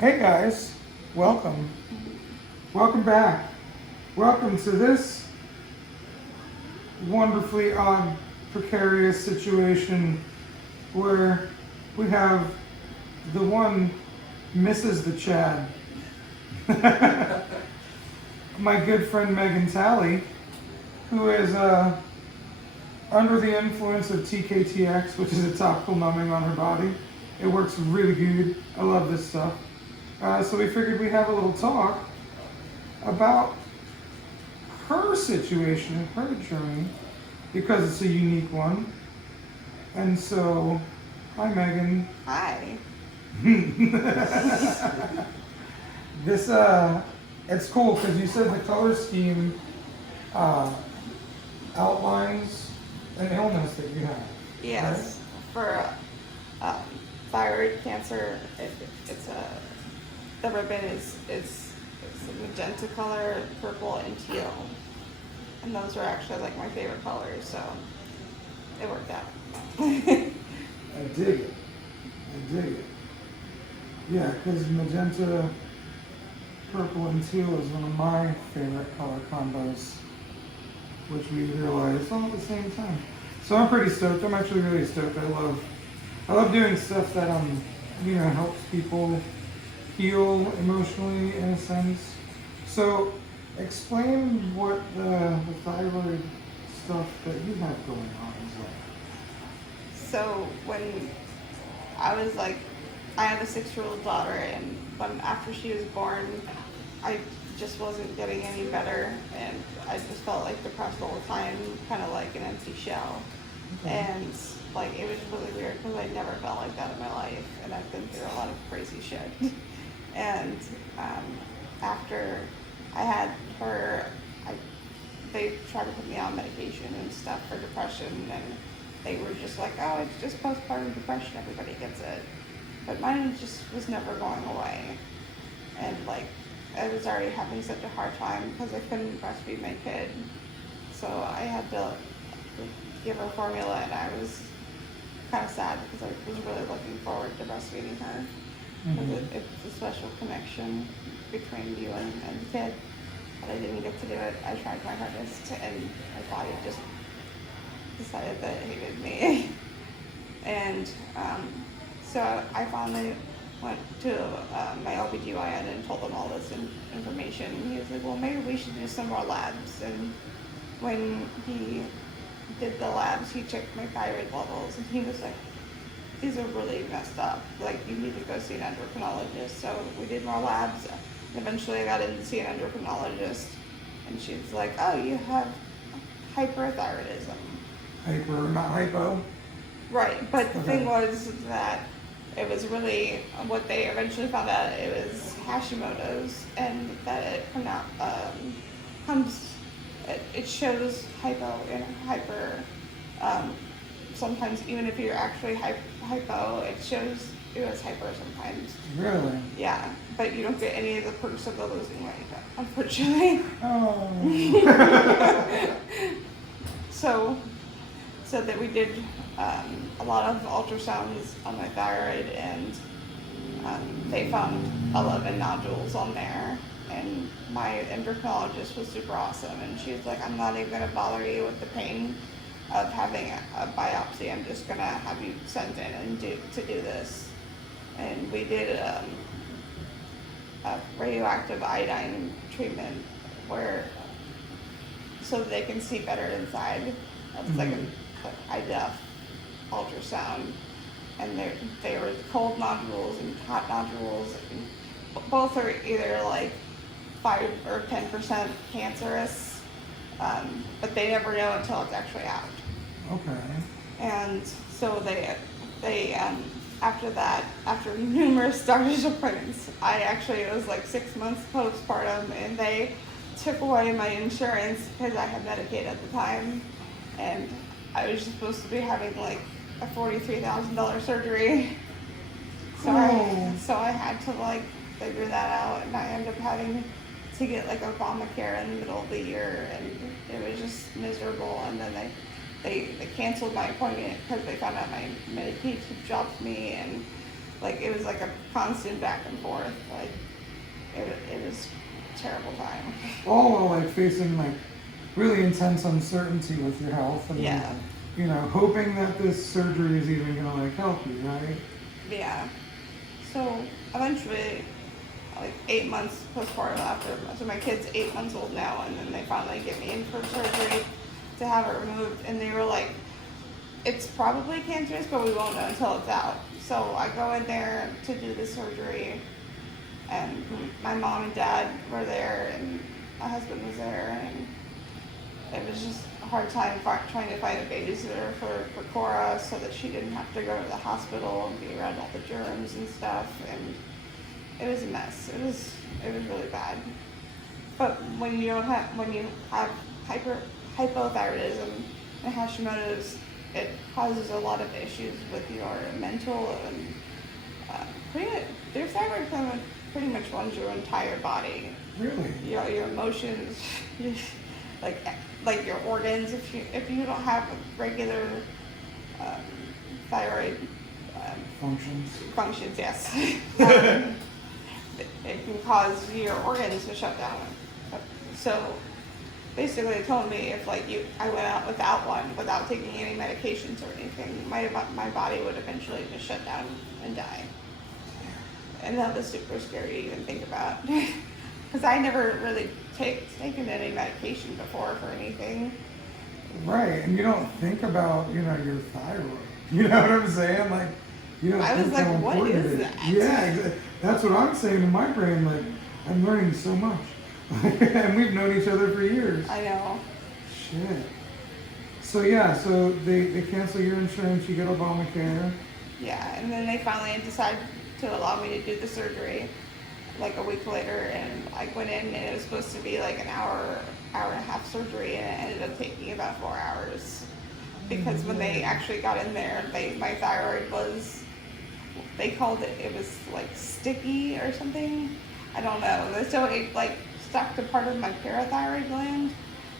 Hey guys, welcome. Welcome back. Welcome to this wonderfully odd, precarious situation where we have the one Mrs. the Chad, my good friend Megan Talley, who is under the influence of TKTX, which is a topical numbing on her body. It works really good. I love this stuff. So we figured we'd have a little talk about her situation, her journey, because it's a unique one. And so, hi Megan. Hi. This it's cool because you said the color scheme outlines an illness that you have. Yes. For thyroid cancer, it's the ribbon is a magenta color, purple, and teal, and those are actually like my favorite colors, so it worked out. I dig it. I dig it. Yeah, because magenta, purple, and teal is one of my favorite color combos, which we realized all at the same time. So I'm pretty stoked. I'm actually really stoked. I love doing stuff that helps people heal emotionally in a sense. So explain what the thyroid stuff that you have going on is like. So when I was like, I have a 6-year-old daughter, and after she was born, I just wasn't getting any better, and I just felt like depressed all the time, kind of like an empty shell. Okay. And like it was really weird because I never felt like that in my life, and I've been through a lot of crazy shit. And after I had her, they tried to put me on medication and stuff for depression, and they were just like, oh, it's just postpartum depression, everybody gets it. But mine just was never going away. And like, I was already having such a hard time because I couldn't breastfeed my kid. So I had to give her formula, and I was kind of sad because I was really looking forward to breastfeeding her. Because it's a special connection between you and the kid. But I didn't get to do it. I tried my hardest, and my body just decided that it hated me. And so I finally went to my OBGYN and told them all this information. And he was like, well, maybe we should do some more labs. And when he did the labs, he checked my thyroid levels, and he was like, these are really messed up. Like, you need to go see an endocrinologist. So we did more labs, and eventually I got in to see an endocrinologist, and she's like, oh, you have hyperthyroidism. Hyper, not hypo. Right, but the Okay. thing was that it was really, what they eventually found out, it was Hashimoto's, and that it it shows hypo and hyper. Sometimes even if you're actually hypo, it shows you as hyper sometimes. Really? Yeah, but you don't get any of the perks of the losing weight, unfortunately. Oh. So that we did a lot of ultrasounds on my thyroid, and they found 11 nodules on there. And my endocrinologist was super awesome, and she was like, I'm not even going to bother you with the pain of having a biopsy. I'm just going to have you sent in and do this. And we did a radioactive iodine treatment so that they can see better inside. It's like an eye-def ultrasound, and they were cold nodules and hot nodules, and both are either like 5 or 10% cancerous, but they never know until it's actually out. Okay. And so they after that, after numerous doctor's appointments, it was like 6 months postpartum, and they took away my insurance because I had Medicaid at the time, and I was supposed to be having like a $43,000 surgery. So I had to like figure that out, and I ended up having to get like Obamacare in the middle of the year, and it was just miserable. And then they canceled my appointment because they found out my Medicaid dropped me, and Like, it was like a constant back and forth. Like, it was a terrible time. All while like facing like really intense uncertainty with your health, and Yeah. you know, hoping that this surgery is even gonna like help you, right? Yeah. So eventually, like 8 months postpartum after, so my kid's 8 months old now, and then they finally get me in for surgery to have it removed, and they were like, it's probably cancerous, but we won't know until it's out. So I go in there to do the surgery, and my mom and dad were there, and my husband was there, and it was just a hard time trying to find a babysitter for Cora so that she didn't have to go to the hospital and be around all the germs and stuff, and it was a mess. It was really bad. But when you have hypothyroidism and Hashimoto's, it causes a lot of issues with your mental and your thyroid gland pretty much runs your entire body. Really? Your emotions, like your organs. If you don't have a regular thyroid functions, yes, it can cause your organs to shut down. So basically, they told me if I went out without one, without taking any medications or anything, my body would eventually just shut down and die. And that was super scary to even think about, because I never really taken any medication before for anything. Right, and you don't think about your thyroid. You know what I'm saying? Like, you don't I think was like, how what important is it that? Yeah, exactly. That's what I'm saying in my brain. Like, I'm learning so much, and we've known each other for years. I know. Shit. So yeah, so they cancel your insurance. You get Obamacare. Yeah, and then they finally decided to allow me to do the surgery like a week later, and I went in, and it was supposed to be like an hour and a half surgery, and it ended up taking about 4 hours. Because when they actually got in there, my thyroid was, they called it was like sticky or something. I don't know. So it like stuck to part of my parathyroid gland,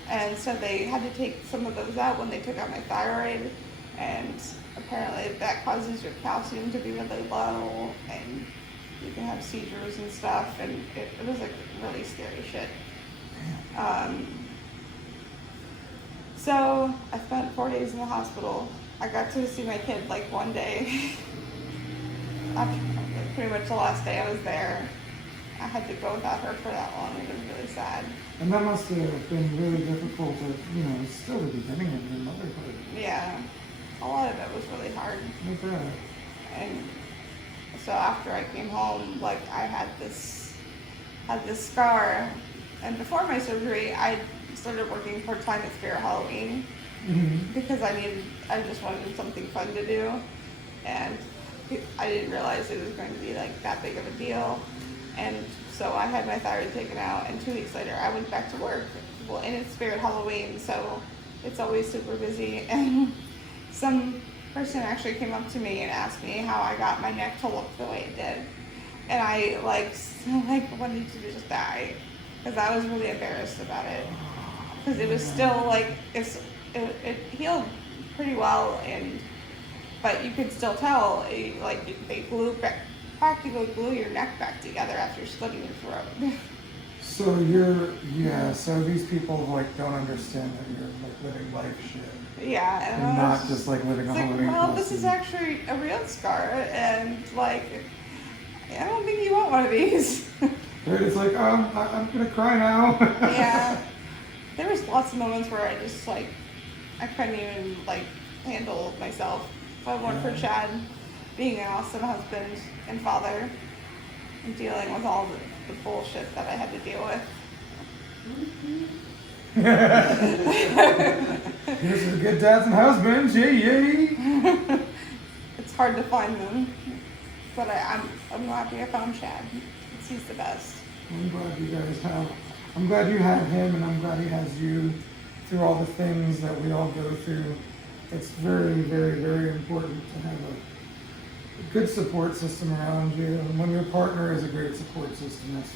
and so they had to take some of those out when they took out my thyroid, and apparently that causes your calcium to be really low, and you can have seizures and stuff, and it was like really scary shit. So I spent 4 days in the hospital. I got to see my kid like one day. After pretty much the last day I was there, I had to go without her for that long. It was really sad. And that must have been really difficult at, still the beginning of your motherhood. Yeah, a lot of it was really hard. Like that. And so after I came home, like I had this scar, and before my surgery, I started working part-time at Spirit Halloween because I just wanted something fun to do, and I didn't realize it was going to be like that big of a deal. And so I had my thyroid taken out, and 2 weeks later I went back to work. Well, and it's Spirit Halloween, so it's always super busy, and some person actually came up to me and asked me how I got my neck to look the way it did, and I wanted to just die, because I was really embarrassed about it, because it was still like it healed pretty well, but you could still tell they practically glue your neck back together after slitting your throat. So so these people don't understand that you're living life shit. Yeah, and not just living a Halloween well, costume. this is actually a real scar, and I don't think you want one of these. Right? It's like, I'm gonna cry now. Yeah, there was lots of moments where I just I couldn't even handle myself. If I weren't for Chad being an awesome husband and father, and dealing with all the bullshit that I had to deal with. Here's the good dads and husbands, yay! It's hard to find them, but I'm happy I found Chad. He's the best. I'm glad you have him, and I'm glad he has you through all the things that we all go through. It's very, very, very important to have a good support system around you. And when your partner is a great support system, that's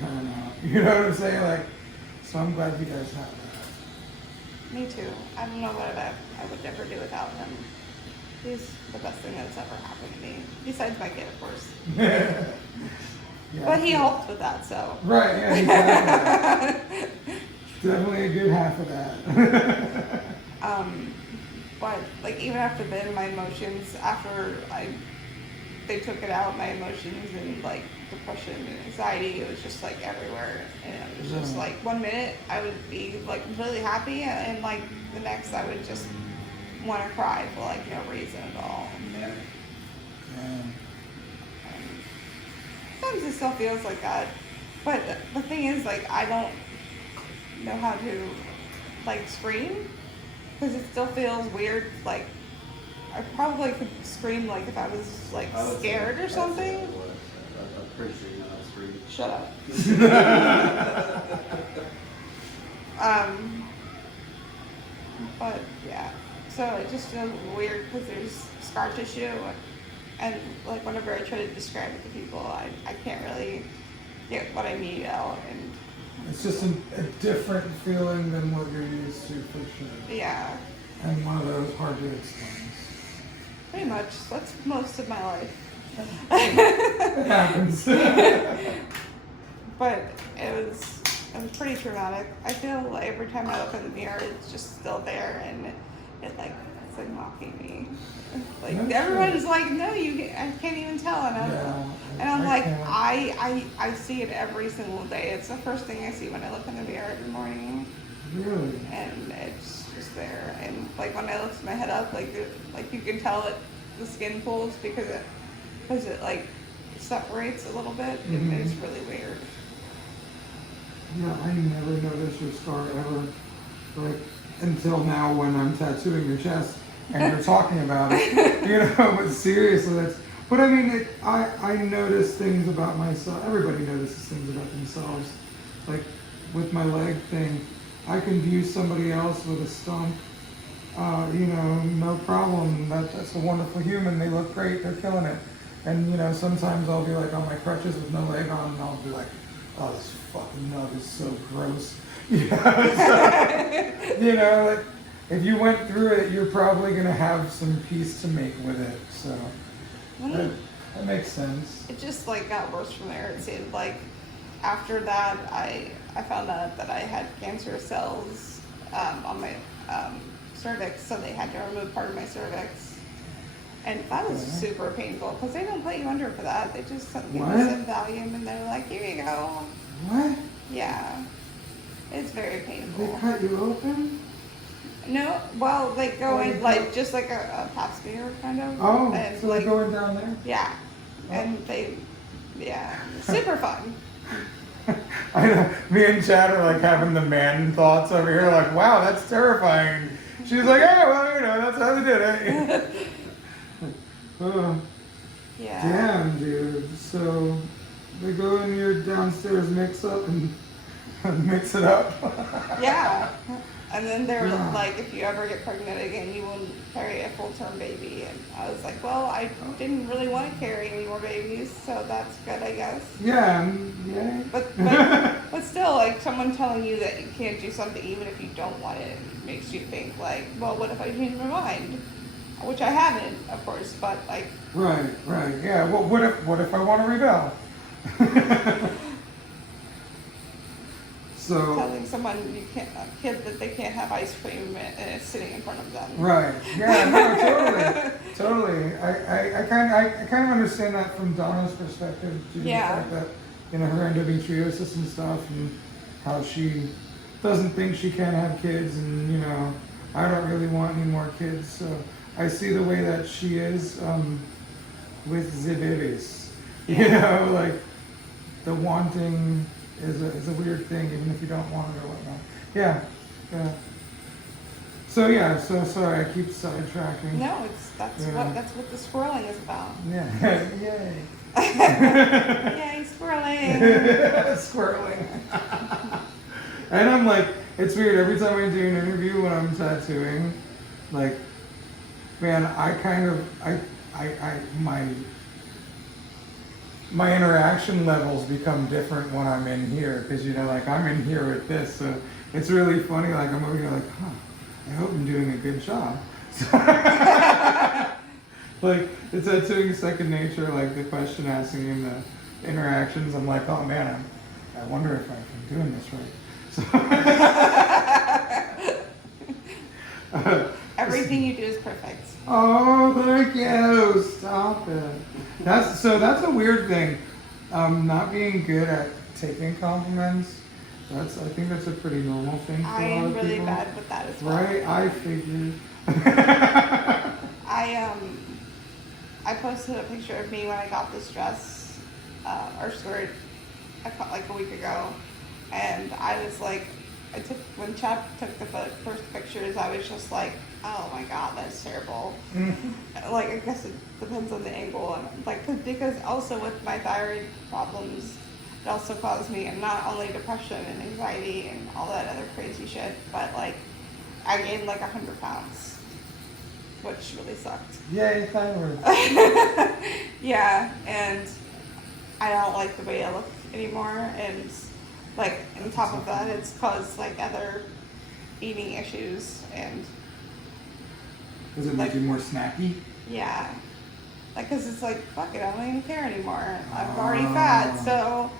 paramount. You know what I'm saying? So I'm glad you guys have that. Me too. I don't know what I would never do without him. He's the best thing that's ever happened to me. Besides my kid, of course. Yeah, But he helped with that, so. Right, yeah, exactly. Definitely a good half of that. But like even after then, my emotions, they took it out, my emotions and like depression and anxiety, it was just like everywhere. And it was just like 1 minute I would be like really happy, and like the next I would just want to cry for like no reason at all. Yeah. Sometimes it still feels like that, but the thing is, like, I don't know how to like scream because it still feels weird. Like I probably could scream like if I was like scared or something. I'm pretty sure you're not screaming. Shut up. But yeah, so it just feels weird because there's scar tissue, and like whenever I try to describe it to people, I can't really get what I need out, and It's just a different feeling than what you're used to, for sure. yeah, And one of those hard to explain. pretty much that's most of my life. It happens. But it was pretty traumatic. I feel like every time I look in the mirror, it's just still there, and it's like mocking me. Like That's everybody's like, no, I can't even tell, and I'm like, can't. I see it every single day. It's the first thing I see when I look in the mirror every morning, Really? and it's just there. And like when I lift my head up, like you can tell it, the skin pulls because it like separates a little bit, and it's really weird. Yeah, I never noticed your scar ever, like, until now when I'm tattooing your chest and you're talking about it, you know, but seriously, but I mean, I notice things about myself, everybody notices things about themselves, like, with my leg thing, I can view somebody else with a stump, you know, no problem, that's a wonderful human, they look great, they're killing it, and, you know, sometimes I'll be like on my crutches with no leg on, and I'll be like, oh, this fucking nug is so gross. You know, so, you know, like, if you went through it, you're probably going to have some peace to make with it. So that makes sense. It just like got worse from there. It seemed like after that, I found out that I had cancerous cells on my cervix, so they had to remove part of my cervix. And that was super painful because they don't put you under for that. They just give you some Valium and they're like, here you go. What? Yeah. It's very painful. They cut you open? No, well, they go in like just like a pap smear kind of. Oh, and so like, they're going down there? Yeah. And super fun. I know. Me and Chad are like having the man thoughts over here, like, wow, that's terrifying. She's like, yeah, well, you know, that's how they did it. Yeah. Damn, dude. So they go in your downstairs mix up and mix it up. Yeah. And then they're like, if you ever get pregnant again, you won't carry a full-term baby. And I was like, well, I didn't really want to carry any more babies, so that's good, I guess. Yeah, yeah. But still, like, someone telling you that you can't do something even if you don't want it makes you think, like, well, what if I change my mind? Which I haven't, of course, but, like... Right, yeah. Well, what if I want to rebel? So... Telling someone a kid that they can't have ice cream and it's sitting in front of them. Right. Yeah, no, totally. I kind of understand that from Donna's perspective, too. Yeah. The fact that, you know, her endometriosis and stuff, and how she doesn't think she can have kids, and, you know, I don't really want any more kids, so I see the way that she is with the babies. You know, like, the wanting is a weird thing, even if you don't want it or whatnot. Yeah. So sorry, I keep sidetracking. No, that's what the squirreling is about. Yeah. Yay. Yay, squirreling. Squirreling. And I'm like, it's weird, every time I do an interview when I'm tattooing, like, man, my interaction levels become different when I'm in here, because, you know, like, I'm in here with this, so it's really funny, like, I'm over here like, I hope I'm doing a good job. Like, it's tattooing second nature, like the question asking in the interactions. I'm like, oh man, I wonder if I'm doing this right. So, Everything you do is perfect. oh, thank you. Stop it. That's a weird thing. Not being good at taking compliments. I think that's a pretty normal thing for I a lot am of really people. bad with that as well. Right? I figured. I posted a picture of me when I got this dress or skirt like a week ago, and I was like, when Chad took the first pictures, I was just like, oh my god, that's terrible. Like, I guess it depends on the angle, and like because also with my thyroid problems, it also caused me not only depression and anxiety and all that other crazy shit, but like I gained like 100 pounds, which really sucked. Yay, thyroid. Yeah, and I don't like the way I look anymore, and like on top of that, it's caused like other eating issues, and Does it make you more snacky? yeah, like because it's like fuck it, I don't even care anymore. I'm already fat, so.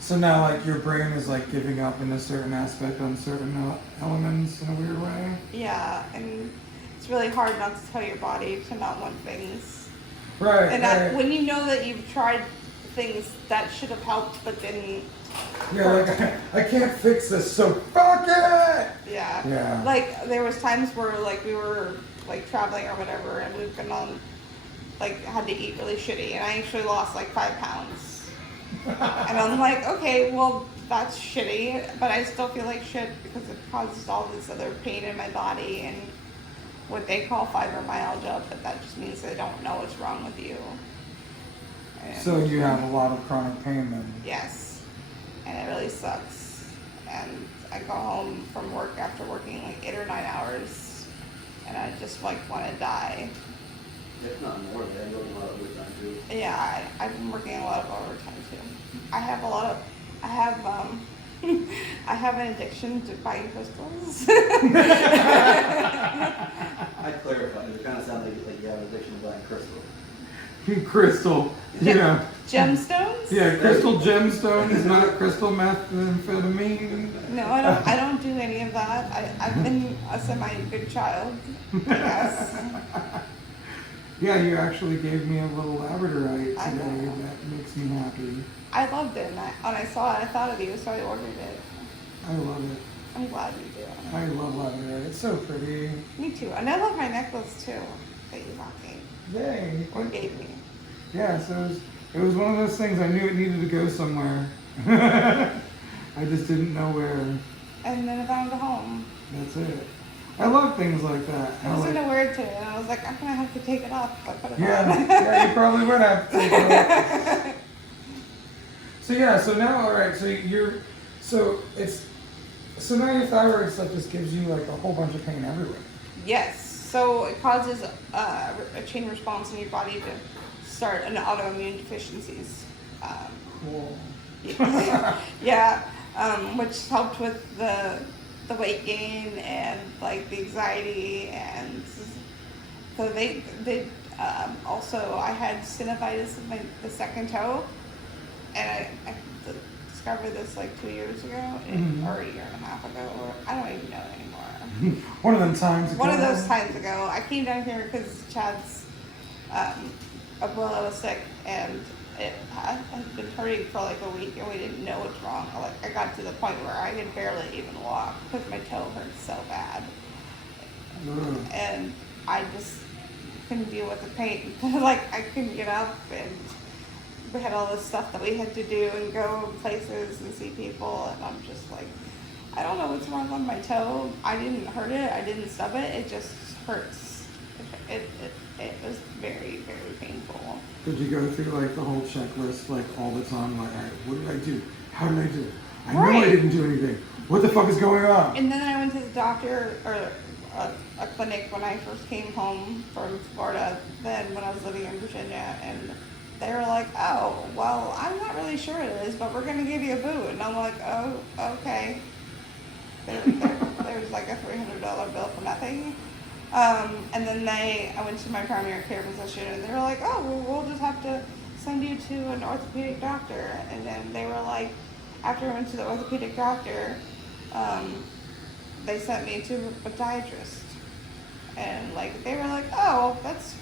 So now, like, your brain is like giving up in a certain aspect on certain elements in a weird way. Yeah, and it's really hard not to tell your body to not want things. Right. And right. when you know that you've tried things that should have helped, but then. Yeah, like I can't fix this, so fuck it. Yeah. Yeah. Like there was times where like we were like traveling or whatever, and we've been on like had to eat really shitty, and I actually lost like 5 pounds. And I'm like, okay, well, that's shitty, but I still feel like shit because it causes all this other pain in my body and what they call fibromyalgia, but that just means they don't know what's wrong with you. And So you have a lot of chronic pain then? yes, and it really sucks. And I go home from work after working like 8 or 9 hours, and I just like want to die. If not more, they have a lot of overtime too. Yeah, I've been working a lot of overtime too. I have I have an addiction to buying crystals. I clarify, it kind of sounds like you have an addiction to buying crystal. Crystal, you know. Gemstones? Yeah, crystal gemstones, not crystal methamphetamine. No, I don't do any of that. I've been a semi-good child, I guess. Yeah, you actually gave me a little labradorite I today. know. That makes me happy. I loved it, and when I saw it, I thought of you, so I ordered it. I love it. I'm glad you do. I love labradorite. It's so pretty. Me too. And I love my necklace too, that you got me, Yay. or gave me. Yeah, so it was one of those things. I knew it needed to go somewhere. I just didn't know where. And then I found a home. That's it. I love things like that. I was in a weird today, and I was like, I'm gonna have to take it off. I put it Yeah, on. yeah, you probably would have to take it off. So yeah, so now, all right, so so now your thyroid stuff just gives you like a whole bunch of pain everywhere. Yes. So it causes a chain response in your body to start an autoimmune deficiencies. Cool. Yeah, which helped with the weight gain and like the anxiety, and so they also I had synovitis in the second toe, and I discovered this like 2 years ago or a year and a half ago, or I don't even know anymore. One of them times ago. One of those times ago, I came down here because Chad's abuela was sick, and it had been hurting for like a week, and we didn't know what's wrong. Like I got to the point where I could barely even walk because my toe hurt so bad, and I just couldn't deal with the pain. Like I couldn't get up, and we had all this stuff that we had to do and go places and see people, and I'm just like, I don't know what's wrong with my toe. I didn't hurt it. I didn't stub it. It just hurts. It was very, very painful. Did you go through like the whole checklist like all the time? Like, all right, what did I do? How did I do it? I know I didn't do anything. What the fuck is going on? And then I went to the doctor or a clinic when I first came home from Florida, then when I was living in Virginia, and they were like, oh, well, I'm not really sure it is, but we're going to give you a boot. And I'm like, oh, okay. There's like a $300 bill for nothing. And then I went to my primary care physician, and they were like, oh, well, we'll just have to send you to an orthopedic doctor. And then they were like, after I went to the orthopedic doctor, they sent me to a podiatrist. And like, they were like, oh, that's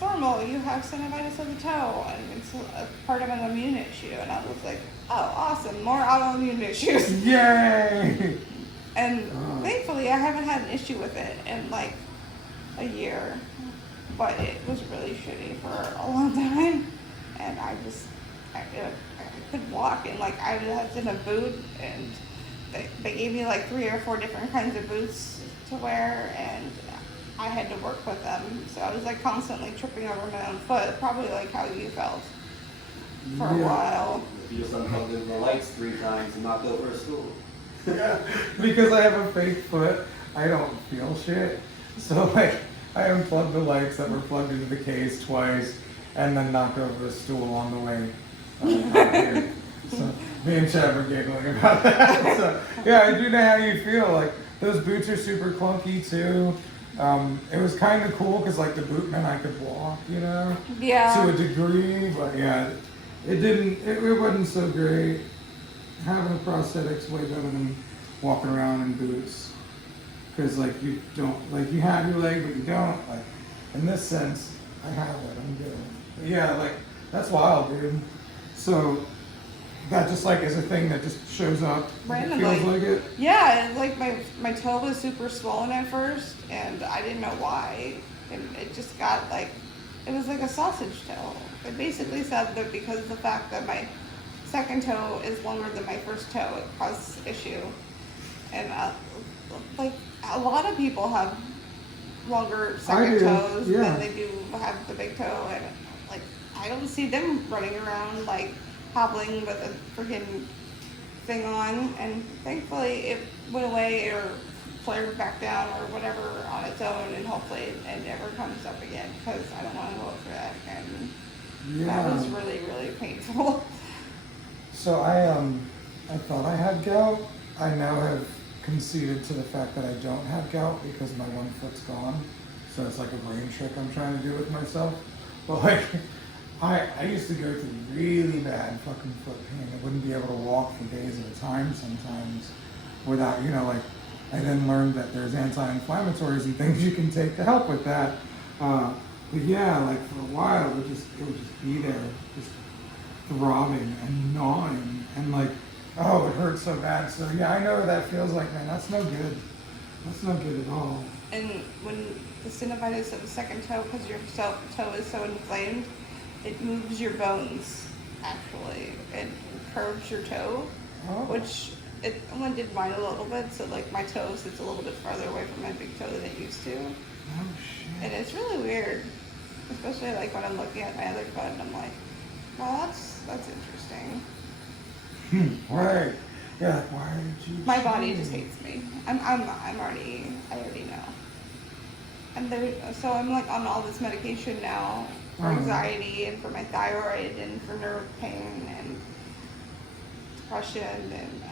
normal. You have synovitis of the toe, and it's a part of an immune issue. And I was like, oh, awesome, more autoimmune issues. Yay! And thankfully, I haven't had an issue with it in like a year, but it was really shitty for a long time. And I couldn't walk, and like I was in a boot, and they gave me like 3 or 4 different kinds of boots to wear, and I had to work with them. So I was like constantly tripping over my own foot, probably like how you felt for a while. If you just unplugged the lights 3 times and knocked over a stool. Yeah, because I have a fake foot, I don't feel shit. So like, I unplugged the lights that were plugged into the case twice, and then knocked over a stool on the way out here. So me and Chad were giggling about that. So yeah, I do know how you feel. Like those boots are super clunky too. It was kind of cool because like the boot meant I could walk, you know, Yeah. to a degree. But yeah, it wasn't so great. Having a prosthetic's way better than walking around in boots. Because like you don't, like you have your leg but you don't. Like in this sense, I have it, I'm good. But yeah, like that's wild, dude. So that just like is a thing that just shows up. Randomly. It feels like it. Yeah, and like my toe was super swollen at first, and I didn't know why. And it just got like, it was like a sausage toe. It basically said that because of the fact that my second toe is longer than my first toe, it caused issue. And like a lot of people have longer second toes than they do have the big toe, and like I don't see them running around like hobbling with a freaking thing on. And thankfully it went away or flared back down or whatever on its own, and hopefully it never comes up again, because I don't want to go through that again. Yeah. That was really, really painful. So I thought I had gout. I now have conceded to the fact that I don't have gout because my one foot's gone. So it's like a brain trick I'm trying to do with myself. But like, I used to go through really bad fucking foot pain. I wouldn't be able to walk for days at a time sometimes without, you know, like, I then learned that there's anti-inflammatories and things you can take to help with that. But yeah, like for a while, it would just be there, just throbbing and gnawing and like, oh, it hurts so bad. So yeah, I know what that feels like, man. That's no good. That's not good at all. And when the synovitis of the second toe, because your toe is so inflamed, it moves your bones, actually. It curves your toe, which it only did mine a little bit. So like my toe sits a little bit farther away from my big toe than it used to. Oh shit. And it's really weird, especially like when I'm looking at my other foot and I'm like, well, that's interesting. Right. Yeah, like, why did you My body choose? just hates me. I already know. And so I'm like on all this medication now for anxiety and for my thyroid and for nerve pain and depression, and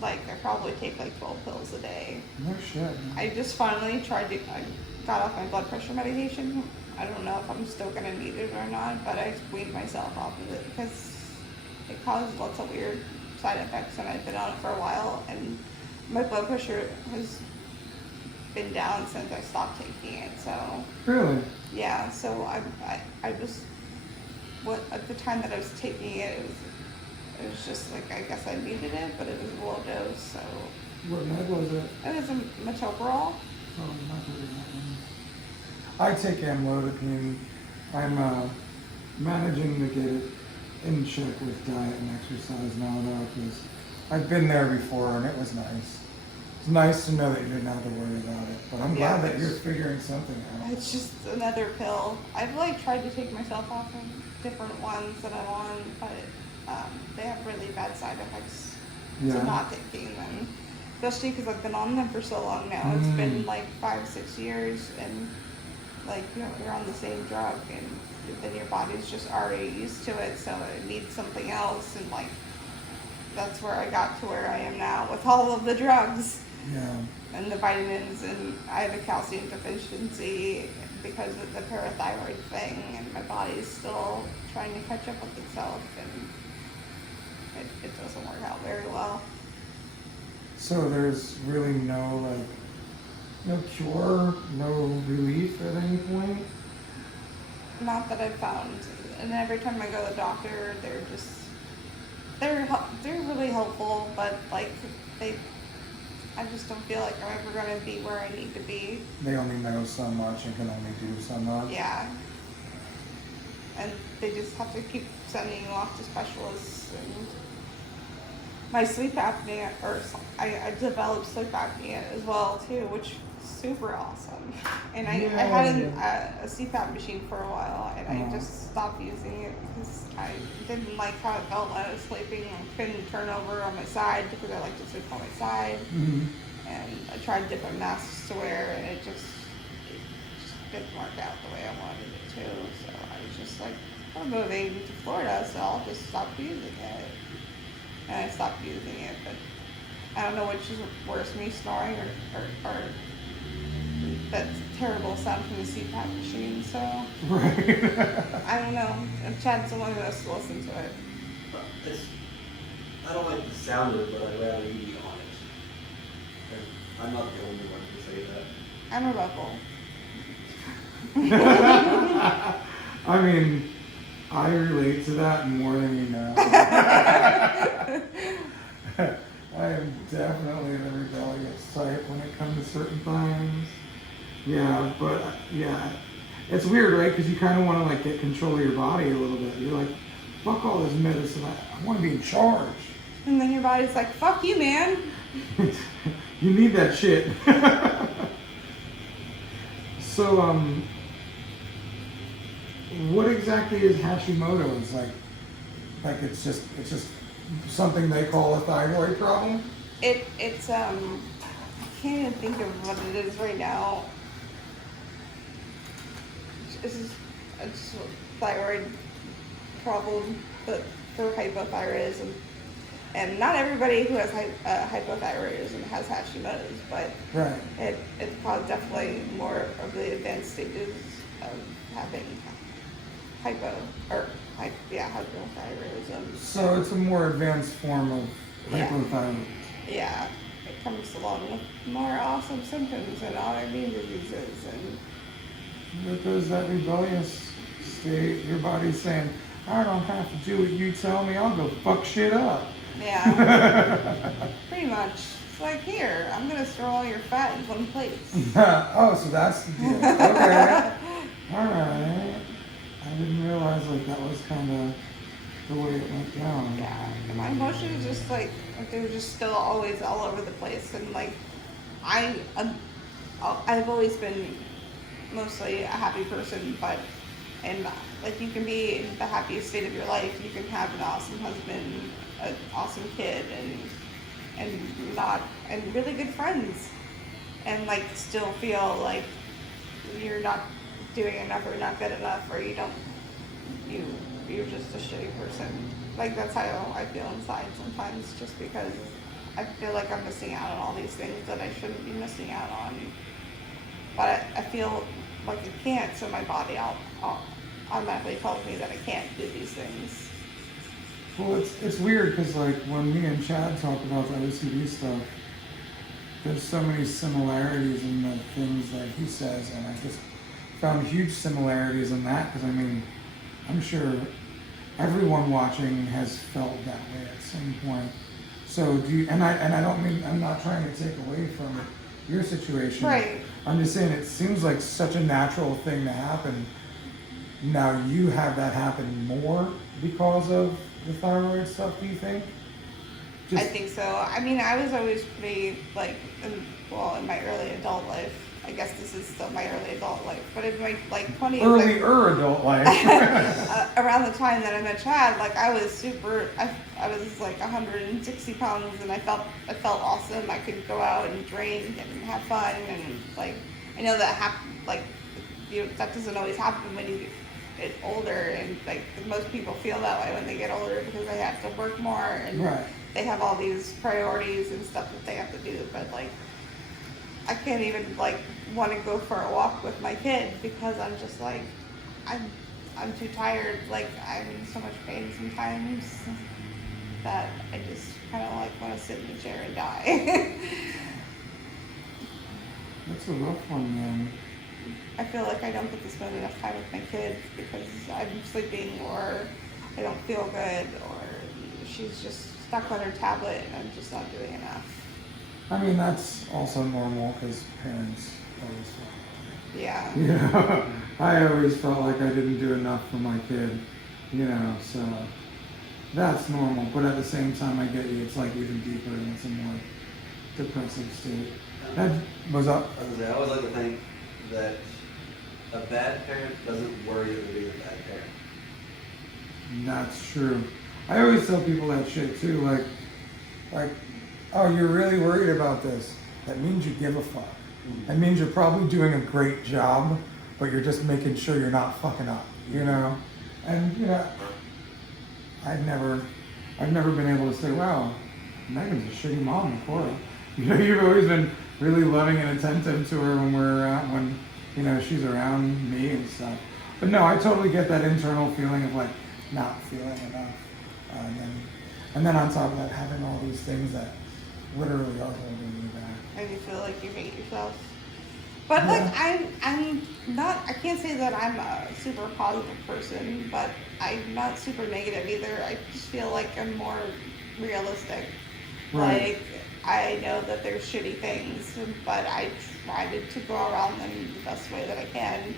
like I probably take like 12 pills a day. No shit, man. I just finally I got off my blood pressure medication. I don't know if I'm still gonna need it or not, but I weaned myself off of it because it caused lots of weird side effects, and I've been on it for a while, and my blood pressure has been down since I stopped taking it. So Really? yeah, so I just, at the time that I was taking it, it was just like, I guess I needed it, but it was a low dose, so. What med was it? It was a metoprolol. Oh, not really that one. I take amlodipine. I'm managing to get it in check with diet and exercise now, though, because I've been there before and it was nice. It's nice to know that you didn't have to worry about it, but I'm glad that you're figuring something out. It's just another pill. I've like tried to take myself off of different ones that I'm on, but they have really bad side effects to not taking them. Especially because I've been on them for so long now. It's been like 5-6 years, and like you're on the same drug, and then your body's just already used to it, so it needs something else. And like that's where I got to where I am now with all of the drugs. Yeah. and the vitamins, and I have a calcium deficiency because of the parathyroid thing, and my body's still trying to catch up with itself, and it doesn't work out very well. So there's really no cure, no relief at any point? Not that I've found. And every time I go to the doctor, they're really helpful, but like I just don't feel like I'm ever gonna be where I need to be. They only know so much and can only do so much. Yeah. And they just have to keep sending you off to specialists. And my sleep apnea, I developed sleep apnea as well too, which is super awesome. And I had a CPAP machine for a while, and I just stopped using it because I didn't like how it felt when I was sleeping. I couldn't turn over on my side because I like to sleep on my side. Mm-hmm. And I tried different masks to wear, and it just didn't work out the way I wanted it to. So I was just like, I'm moving to Florida, so I'll just stop using it. And I stopped using it, but I don't know which is worse, me snoring or that terrible sound from the CPAP machine. So Right. I don't know. And Chad's the one who has to listen to it. I don't like the sound of it, but I'd rather you be on it. And I'm not the only one to say that. I'm a rebel. I mean, I relate to that more than you know. I am definitely the rebellious type when it comes to certain things. Yeah, but it's weird, right? Because you kind of want to like get control of your body a little bit. You're like, fuck all this medicine. I want to be in charge. And then your body's like, fuck you, man. You need that shit. So, what exactly is Hashimoto's? Like it's just something they call a thyroid problem? It's I can't even think of what it is right now. It's just a thyroid problem, but for hypothyroidism. And not everybody who has hypothyroidism has Hashimoto's, but Right. it's probably definitely more of the advanced stages of having hypothyroidism. So it's a more advanced form of hypothyroid. Yeah, it comes along with more awesome symptoms and autoimmune diseases, and Because that rebellious state, your body's saying, I don't have to do what you tell me, I'll go fuck shit up. yeah, pretty much. It's like, here, I'm gonna store all your fat in one place. Oh, so that's the deal. Okay. Alright. I didn't realize like that was kind of the way it went down. Yeah, and my emotions just like they were just still always all over the place, and like I've always been mostly a happy person, but and like you can be in the happiest state of your life, you can have an awesome husband, an awesome kid, and really good friends, and like still feel like you're not doing enough or not good enough, or you're just a shitty person. Like that's how I feel inside sometimes, just because I feel like I'm missing out on all these things that I shouldn't be missing out on. But I feel like I can't, so my body automatically tells me that I can't do these things. Well, it's weird because like when me and Chad talk about the OCD stuff, there's so many similarities in the things that he says, and I just found huge similarities in that because I mean, I'm sure everyone watching has felt that way at some point. So do you, and I don't mean, I'm not trying to take away from your situation. Right. I'm just saying it seems like such a natural thing to happen. Now you have that happen more because of the thyroid stuff, do you think? I think so. I mean, I was always pretty, like, in my early adult life. I guess this is still my early adult life, but in my, like, 20s... Earlier adult life. Around the time that I met Chad, like, I was super... I was, like, 160 pounds, and I felt awesome. I could go out and drink and have fun, and, like, I know that, that doesn't always happen when you get older, and, like, most people feel that way when they get older because they have to work more, and... Right. They have all these priorities and stuff that they have to do, but like I can't even like want to go for a walk with my kid because I'm just like, I'm too tired. Like I'm in so much pain sometimes that I just kind of like want to sit in the chair and die. That's a rough one, man. I feel like I don't get to spend enough time with my kids because I'm sleeping or I don't feel good or she's just stuck on her tablet and I'm just not doing enough. I mean, that's also normal because parents always feel. Yeah. Yeah, I always felt like I didn't do enough for my kid, you know, so that's normal. But at the same time, I get you, it's like even deeper and it's a more depressive state. That was up. I always like to think that a bad parent doesn't worry about being a bad parent. That's true. I always tell people that shit too, like, oh, you're really worried about this. That means you give a fuck. That means you're probably doing a great job, but you're just making sure you're not fucking up, you know? And, you know, I've never been able to say, wow, Megan's a shitty mom, Cora. You know, you've always been really loving and attentive to her when you know, she's around me and stuff. But no, I totally get that internal feeling of like not feeling enough. And then on top of that, having all these things that literally are holding you back. And you feel like you hate yourself. But like I'm not, I can't say that I'm a super positive person, but I'm not super negative either. I just feel like I'm more realistic. Right. Like I know that there's shitty things, but I try to go around them the best way that I can.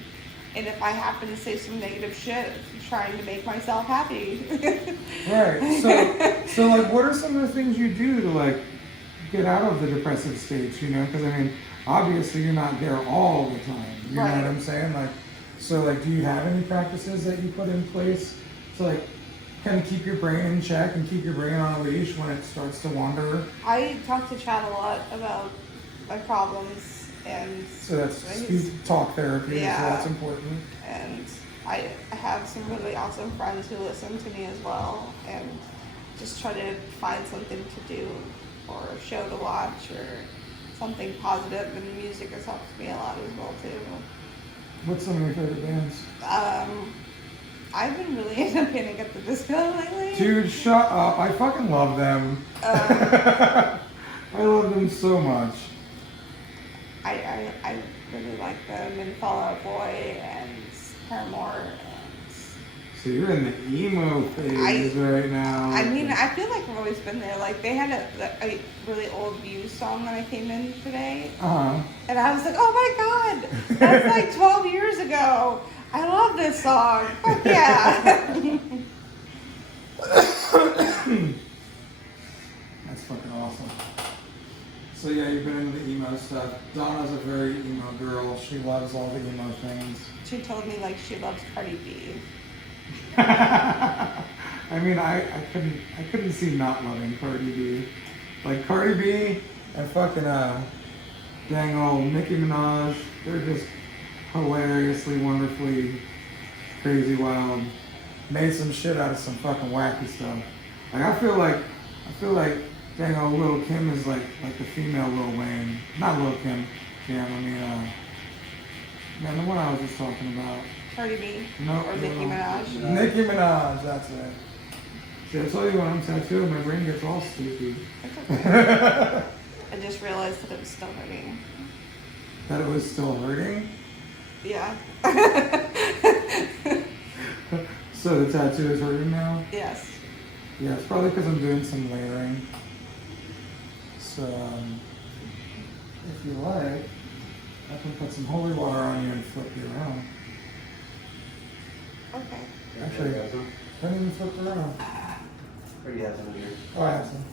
And if I happen to say some negative shit, I'm trying to make myself happy. Right. So like, what are some of the things you do to like get out of the depressive states? You know, because I mean, obviously you're not there all the time. You know what I'm saying? Like, so like, do you have any practices that you put in place to like kind of keep your brain in check and keep your brain on a leash when it starts to wander? I talk to Chad a lot about my problems. And so that's talk therapy, yeah, so that's important. And I have some really awesome friends who listen to me as well and just try to find something to do or a show to watch or something positive, and music has helped me a lot as well too. What's some of your favorite bands? I've been really into Panic at the Disco lately. Dude, shut up. I fucking love them. I love them so much. I really like them, and Fall Out Boy and Paramore. And so you're in the emo phase right now. I mean, I feel like I've always been there. Like they had a really old Views song when I came in today. And I was like, oh my god, that's like 12 years ago. I love this song. Fuck yeah. That's fucking awesome. So yeah, you've been into emo stuff. Donna's a very emo girl. She loves all the emo things. She told me like she loves Cardi B. I mean, I couldn't see not loving Cardi B. Like Cardi B and fucking dang old Nicki Minaj. They're just hilariously, wonderfully crazy, wild. Made some shit out of some fucking wacky stuff. Like I feel like dang old Lil Kim is like the female Lil Wayne. Not Lil Kim. Damn, I mean, the one I was just talking about. Cardi B? No. Or Nicki Minaj? Nicki Minaj, that's it. See, I tell you when I'm tattooed, my brain gets all stupid. I just realized that it was still hurting. That it was still hurting? Yeah. So the tattoo is hurting now? Yes. Yeah, it's probably because I'm doing some layering. So, if you like, I can put some holy water on you and flip you around. Okay. Actually, don't even flip around. Or do you have some in here? Oh, I have some.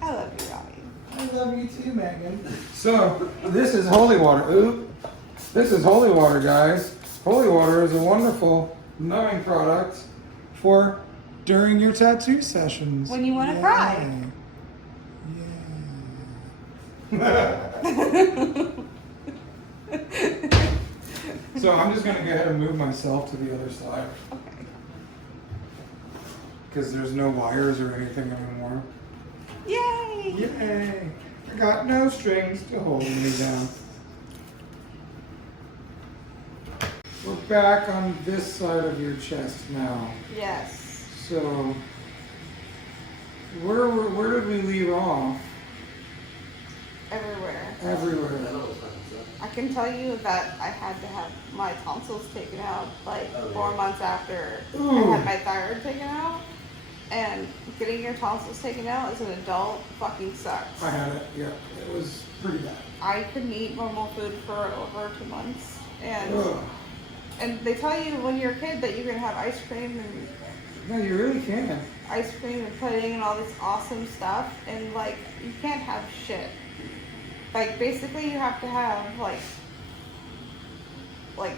I love you, Robbie. I love you too, Megan. So, this is holy water. Oop. This is holy water, guys. Holy water is a wonderful numbing product for during your tattoo sessions. When you want to cry. Yeah. So I'm just gonna go ahead and move myself to the other side. Okay. Because there's no wires or anything anymore. Yay! Yay! I got no strings to hold me down. We're back on this side of your chest now. Yes. So, where did we leave off? Everywhere. Everywhere. I can tell you that I had to have my tonsils taken out like Oh, 4 yeah. months after Ooh. I had my thyroid taken out. And getting your tonsils taken out as an adult fucking sucks. I had it, yeah. It was pretty bad. I couldn't eat normal food for over 2 months. Ugh. And they tell you when you're a kid that you can have ice cream and No, you really can. pudding and all this awesome stuff, and like you can't have shit. Like basically you have to have like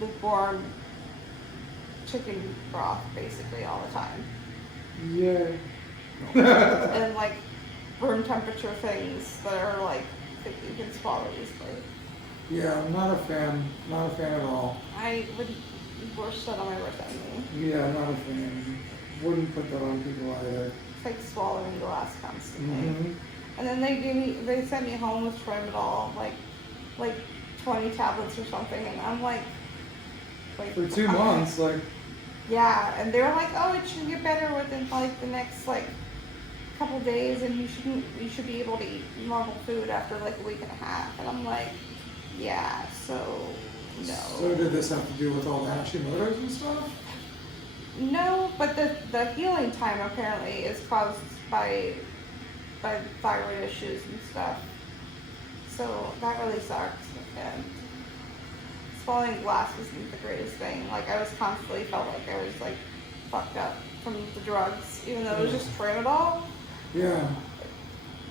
lukewarm chicken broth basically all the time. Yeah. And like room temperature things that are like that you can swallow easily. Yeah, I'm not a fan. Not a fan at all. I would wish that on my worst enemy. Yeah, not a fan. Wouldn't put that on people either. It's like swallowing glass constantly. Mm-hmm. And then they sent me home with Tramadol, like 20 tablets or something, and I'm like For 2 months, like, yeah, and they were like, oh, it should get better within like the next like couple days, and you should be able to eat normal food after like a week and a half, and I'm like, yeah, so no. So did this have to do with all the Hashimoto's and stuff? No, but the healing time apparently is caused by thyroid issues and stuff. So that really sucked. And swallowing glass wasn't the greatest thing. Like I was constantly felt like I was like fucked up from the drugs, even though it was just Tramadol. Yeah.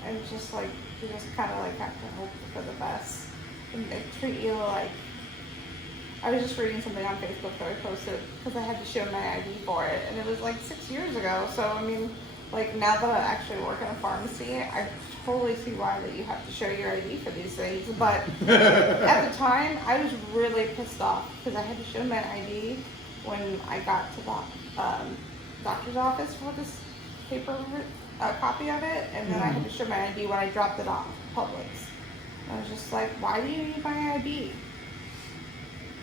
And it's just like you just kind of like have to hope for the best. And they treat you like. I was just reading something on Facebook that I posted because I had to show my ID for it, and it was like 6 years ago. So I mean, like now that I actually work in a pharmacy, I totally see why that you have to show your ID for these things. But at the time, I was really pissed off because I had to show my ID when I got to the doctor's office for this paper copy of it, and then I had to show my ID when I dropped it off at Publix. I was just like, why do you need my ID?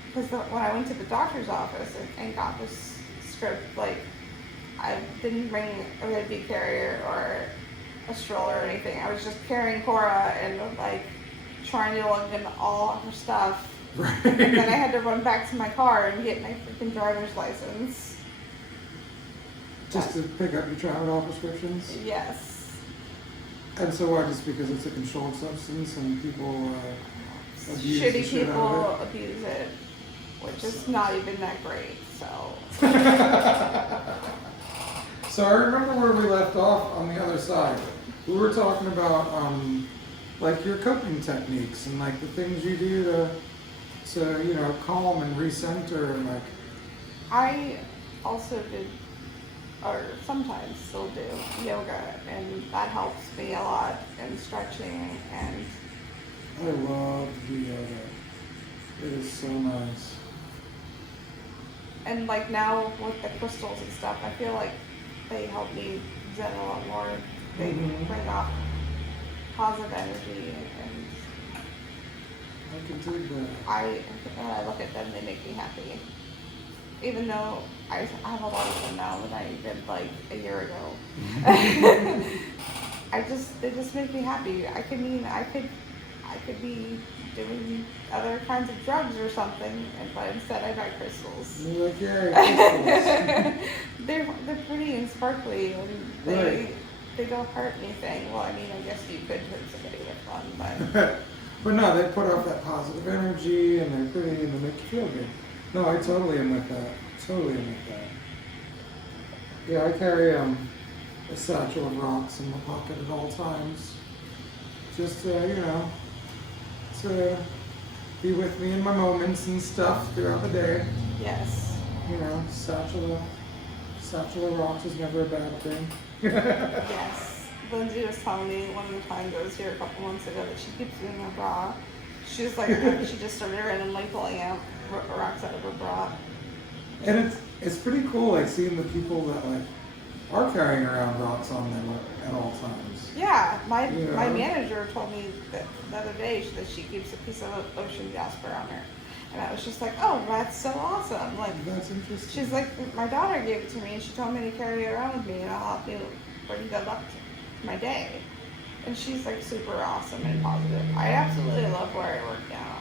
Because when I went to the doctor's office and got this script, like, I didn't bring a baby carrier or a stroller or anything. I was just carrying Cora and, like, trying to lug in all of her stuff. Right. And then I had to run back to my car and get my freaking driver's license. Just to pick up your Tramadol prescriptions? Yes. And so why? Just because it's a controlled substance and people abuse the Shitty shit out of people abuse it, which is not even that great, so. So I remember where we left off on the other side. We were talking about like your coping techniques and like the things you do to you know, calm and recenter and like. I also did, or sometimes still do, yoga, and that helps me a lot, and stretching, and I love the yoga. It is so nice. and like now with the crystals and stuff, I feel like they help me zen a lot more. They bring off positive energy, and I can dig that. when I look at them, they make me happy. Even though I have a lot of them now than I did like a year ago. They just make me happy. I could be doing other kinds of drugs or something, but instead I buy crystals. You're like, yeah, crystals. They're pretty and sparkly, and they don't hurt anything. Well, I mean, I guess you could hurt somebody with one, but But no, they put off that positive energy and they're pretty and they make you feel good. No, I totally am with that. Totally am with that. Yeah, I carry a satchel of rocks in my pocket at all times. Just you know, to be with me in my moments and stuff throughout the day. yes. You know, satchel of rocks is never a bad thing. Yes. Lindsay was telling me one of the times I was here a couple months ago that she keeps doing her bra. She's like, she just started randomly pulling out rocks out of her bra. And it's pretty cool, like seeing the people that like are carrying around dots on them at all times. Yeah, my Yeah. manager told me that the other day that she keeps a piece of ocean jasper on her, and I was just like, oh, that's so awesome. Like, That's interesting. she's like, my daughter gave it to me, and she told me to carry it around with me, and I'll help you bring good luck to my day. And she's like super awesome and positive. I absolutely love where I work now.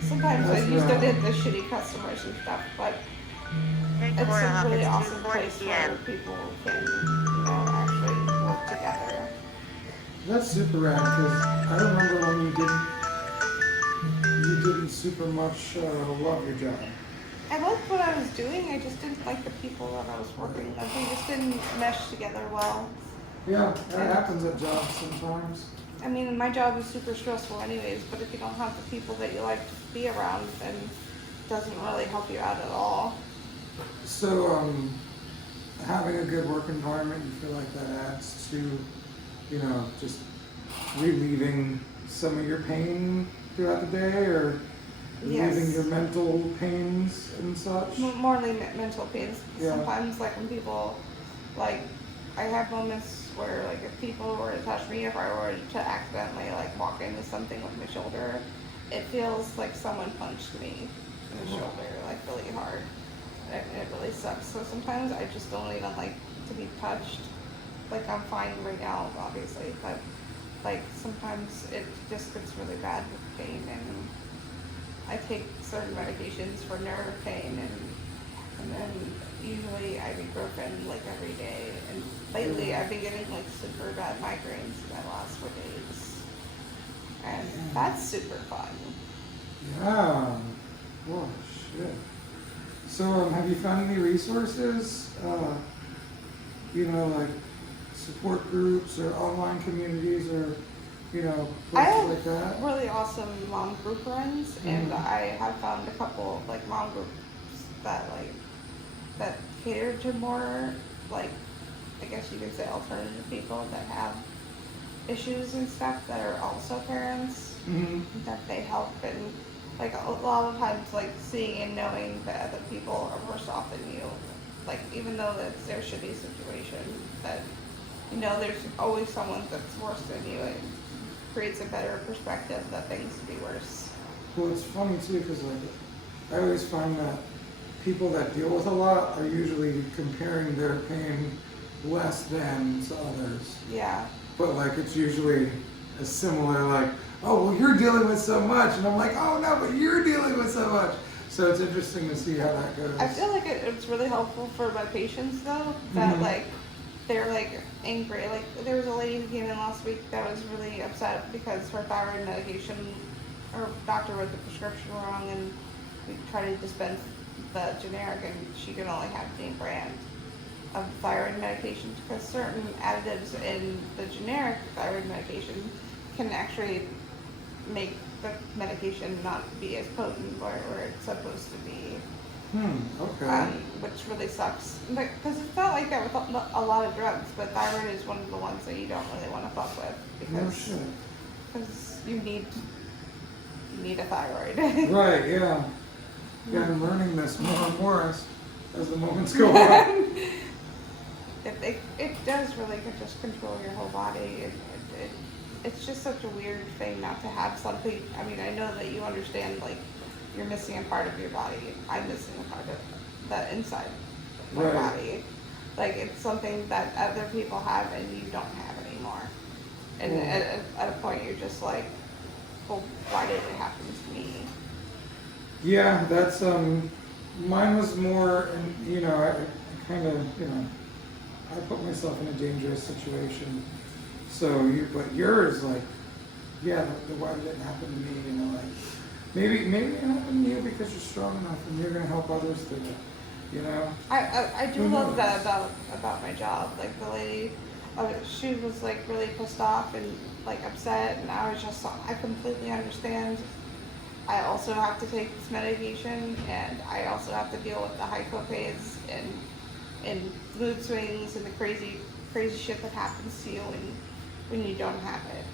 Sometimes I That's used to right. get the shitty customers and stuff, but it's a really awesome place where people can, actually work together. That's super rad because I remember when you didn't super much love your job. I liked what I was doing, I just didn't like the people that I was working with. We just didn't mesh together well. Yeah, that happens at jobs sometimes. I mean, my job is super stressful anyways, but if you don't have the people that you like to be around, then it doesn't really help you out at all. So, having a good work environment, you feel like that adds to, just relieving some of your pain throughout the day, or relieving Yes. your mental pains and such? Morely mental pains. Yeah. Sometimes, like, when people, like, I have moments where, like, if people were to touch me, if I were to accidentally, like, walk into something with my shoulder, it feels like someone punched me in the shoulder, like, really hard. And it really sucks. So sometimes I just don't even like to be touched. Like, I'm fine right now, obviously, but, like, sometimes it just gets really bad with pain, and I take certain medications for nerve pain, and then usually ibuprofen like every day. And lately I've been getting like super bad migraines that last for days, and that's super fun. Yeah. Oh, shit. So, have you found any resources, like support groups or online communities or, I places have like that? really awesome mom group friends, and Mhm. I have found a couple like mom groups that cater to more, like, I guess you could say, alternative people that have issues and stuff that are also parents, Mm-hmm. that they help. And like a lot of times, like, seeing and knowing that other people are worse off than you, like, even though that's their shitty situation, that there's always someone that's worse than you, and creates a better perspective that things could be worse. Well, it's funny too, because I always find that people that deal with a lot are usually comparing their pain less than to others. Yeah. But it's usually a similar, oh, well, you're dealing with so much, and I'm like, oh no, but you're dealing with so much. So it's interesting to see how that goes. I feel like it's really helpful for my patients though, that Mhm. they're angry. Like, there was a lady who came in last week that was really upset because her thyroid medication, her doctor wrote the prescription wrong, and we tried to dispense the generic, and she could only have name brand of thyroid medication, because certain additives in the generic thyroid medication can actually make the medication not be as potent where it's supposed to be. Okay. Which really sucks. Because it's not like that with a lot of drugs, but thyroid is one of the ones that you don't really want to fuck with, No shit. because you need a thyroid. Right, yeah. Yeah, I'm learning this more and more as the moments go on. It does really just control your whole body. It's just such a weird thing not to have something. I mean, I know that you understand, like, you're missing a part of your body. I'm missing a part of the inside of my Right. body. Like, it's something that other people have and you don't have anymore. And Yeah. at a point, you're just like, well, why did it happen to me? Yeah, that's mine was more, and I kind of, I put myself in a dangerous situation. So but yours, yeah, the why did it happen to me? Maybe it happened to you because you're strong enough and you're gonna help others through it. I do Who love that knows? about my job. Like, the lady, she was like really pissed off and like upset, and I completely understand. I also have to take this medication, and I also have to deal with the high copays and mood swings and the crazy shit that happens to you when you don't have it.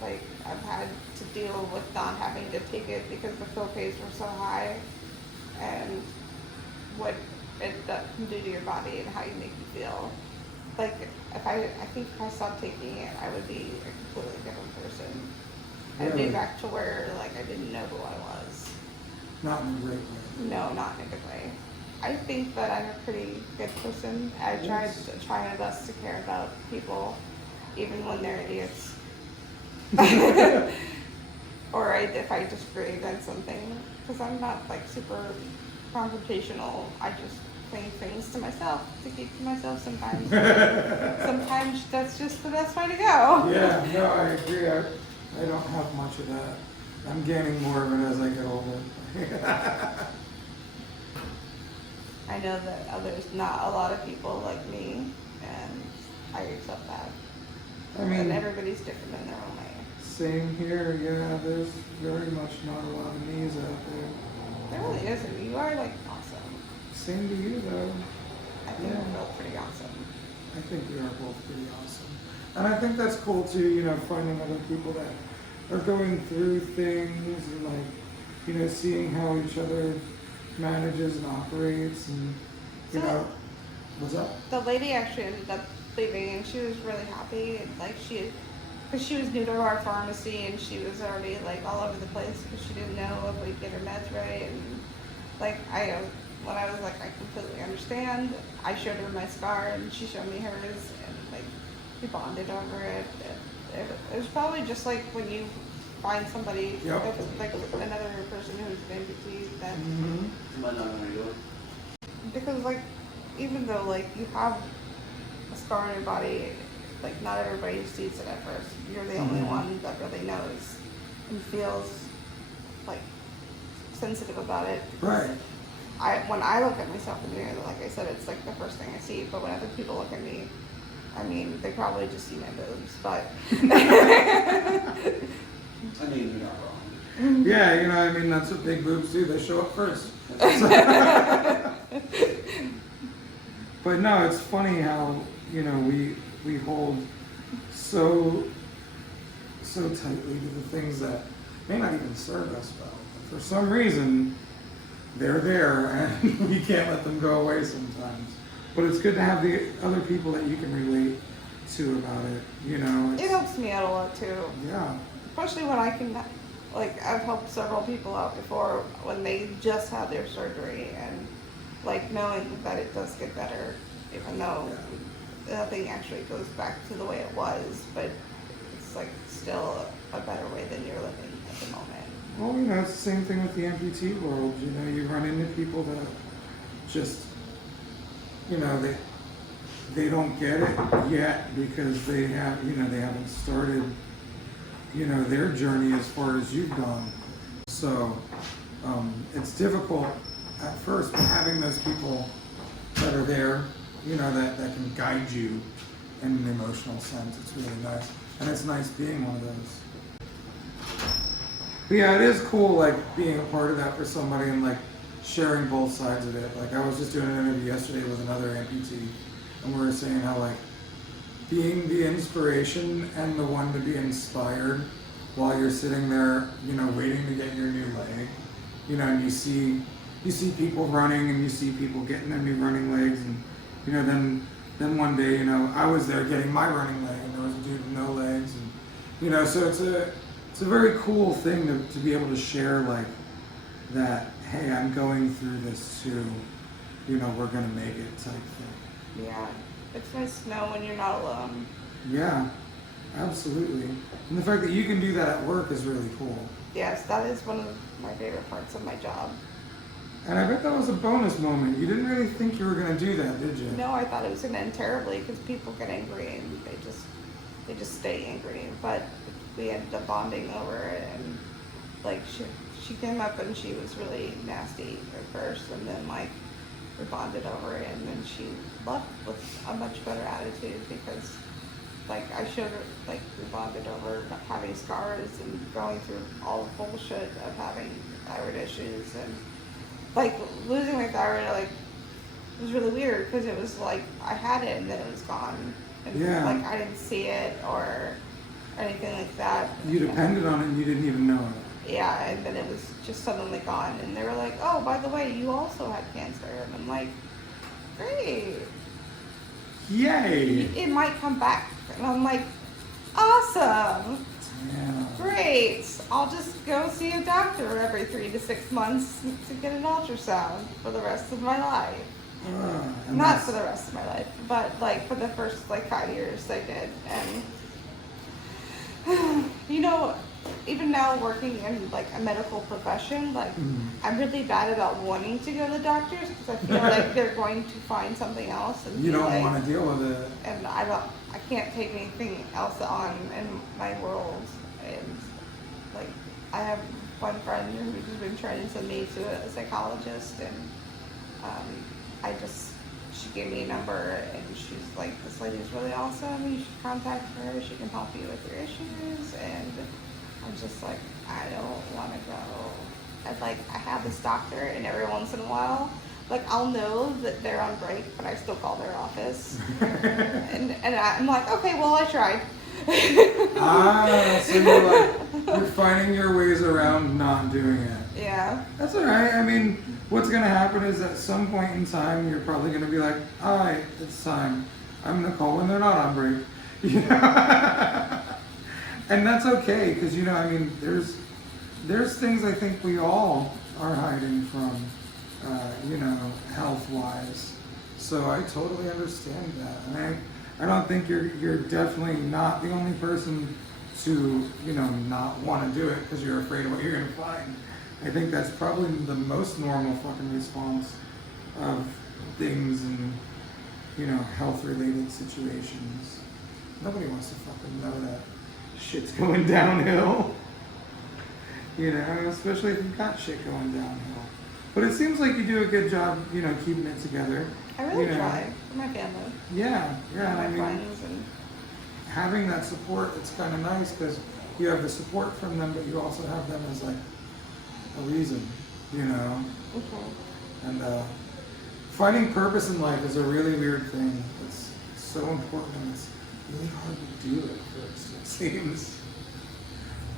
Like, I've had to deal with not having to take it because the copays were so high, and what it can do to your body and how you make you feel. like, I think if I stopped taking it, I would be a completely different person. I'd be Really? back to where, like, I didn't know who I was. Not in a great way. No, not in a good way. I think that I'm a pretty good person. I Yes. try my best to care about people, even when they're idiots. Or if I disagree against something, because I'm not like super confrontational. I just think things to myself to keep to myself sometimes. Sometimes that's just the best way to go. Yeah, no, I agree. I don't have much of that. I'm gaining more of it as I get older. I know that not a lot of people like me, and I accept that. I And mean, everybody's different in their own way. same here, yeah, there's very much not a lot of me's out there. There really isn't. You are like awesome. Same to you though. I think Yeah. we're both pretty awesome. I think we are both pretty awesome. And I think that's cool too, you know, finding other people that are going through things and like, you know, seeing how each other manages and operates and, you So- know, what's up? The lady actually ended up leaving, and she was really happy. Like because she was new to our pharmacy, and she was already like all over the place because she didn't know if we'd get her meds right. And like when I was like, I completely understand. I showed her my scar, and she showed me hers, and like we bonded over it. It was probably just like when you find somebody, Yep. like another person who's an amputee, that Mm-hmm. Am I not gonna do it? because like even though like you have a scar on your body, like not everybody sees it at first. You're the only Mhm. one that really knows and feels like sensitive about it. Right. When I look at myself in the mirror, like I said, it's like the first thing I see. But when other people look at me, I mean, they probably just see my boobs, but I mean, you're not wrong. Yeah, you know, I mean, that's what big boobs do. They show up first. But no, it's funny how, you know, we hold so tightly to the things that may not even serve us well. For some reason, they're there and we can't let them go away sometimes. But it's good to have the other people that you can relate to about it, you know. it helps me out a lot too. Yeah. Especially when I can, like, I've helped several people out before when they just had their surgery, and like knowing that it does get better, even though nothing actually goes back to the way it was, but it's like still a better way than you're living at the moment. Well, you know, it's the same thing with the amputee world. You know, you run into people that just, you know, they don't get it yet because they haven't started, you know, their journey as far as you've gone. So it's difficult at first, but having those people that are there, you know, that can guide you in an emotional sense, it's really nice. And it's nice being one of those. But yeah, it is cool, like, being a part of that for somebody and, like, sharing both sides of it. Like, I was just doing an interview yesterday with another amputee, and we were saying how, like, being the inspiration and the one to be inspired while you're sitting there, you know, waiting to get your new leg, you know, and you see people running and you see people getting their new running legs, and, you know, then one day, you know, I was there getting my running leg, and there was a dude with no legs, and, you know, so it's a very cool thing to be able to share, like, that, hey, I'm going through this too, you know, we're gonna make it type thing. Yeah, it's nice to know when you're not alone. Yeah, absolutely. And the fact that you can do that at work is really cool. Yes, that is one of my favorite parts of my job. And I bet that was a bonus moment. You didn't really think you were gonna do that, did you? No, I thought it was gonna end terribly because people get angry and they just stay angry. But we ended up bonding over it, and like she came up and she was really nasty at first, and then like we bonded over it, and then she left with a much better attitude because like I showed her, like, we bonded over having scars and going through all the bullshit of having thyroid issues, and like losing my thyroid, like, it was really weird because it was like I had it and then it was gone, and Yeah. like I didn't see it or anything like that. You depended on it and you didn't even know it. Yeah, and then it was just suddenly gone, and they were like, "Oh, by the way, you also had cancer," and I'm like, "Great." Yay! It might come back. And I'm like, awesome. Yeah. Great. I'll just go see a doctor every 3 to 6 months to get an ultrasound for the rest of my life. And Not that's- for the rest of my life, but like for the first like 5 years I did. And you know, even now working in like a medical profession, like I'm really bad about wanting to go to the doctors because I feel like they're going to find something else. And You be don't like, want to deal with it. and I can't take anything else on in my world. And like I have one friend who's been trying to send me to a psychologist, and she gave me a number, and she's like, this lady's really awesome, you should contact her, she can help you with your issues. And I'm just like, I don't want to go. I have this doctor, and every once in a while, like I'll know that they're on break, but I still call their office. and I'm like, okay, well I tried. So you're finding your ways around not doing it. Yeah. That's alright. I mean, what's gonna happen is at some point in time, you're probably gonna be like, alright, it's time. I'm gonna call when they're not on break. You know? And that's okay, because you know, I mean, there's things I think we all are hiding from, you know, health-wise. So I totally understand that, and I don't think you're definitely not the only person to, you know, not want to do it because you're afraid of what you're gonna find. I think that's probably the most normal fucking response of things in, you know, health-related situations. Nobody wants to fucking know that shit's going downhill. You know, especially if you've got shit going downhill. But it seems like you do a good job, you know, keeping it together. I really you know. try for my family. Yeah, My I mean, friends and having that support, it's kind of nice because you have the support from them, but you also have them as like a reason, you know. And finding purpose in life is a really weird thing. It's so important, and it's really hard to do at first, it seems.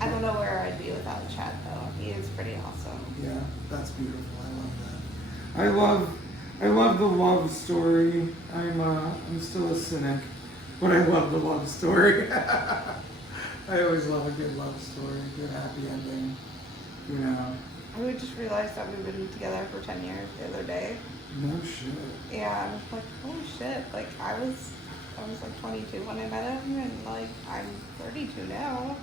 I don't know where I'd be without Chad though. He is pretty awesome. Yeah, that's beautiful. I love that. I love the love story. I'm still a cynic, but I love the love story. I always love a good love story, a good happy ending. You know. We just realized that we've been together for 10 years the other day. No shit. Yeah, I was like, holy shit. Like I was like 22 when I met him, and like I'm 32 now.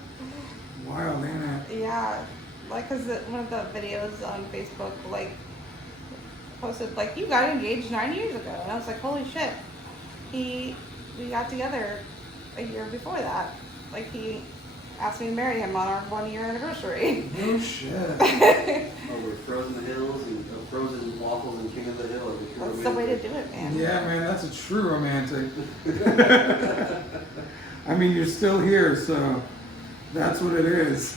Wild, ain't it? Yeah, like cause one of the videos on Facebook like posted like, you got engaged 9 years ago, and I was like, holy shit. We got together a year before that. Like he asked me to marry him on our 1 year anniversary. No shit. Oh, we're frozen hills and frozen waffles and King of the Hill. That's the way to do it, man. Yeah, man, that's a true romantic. I mean, you're still here, so that's what it is.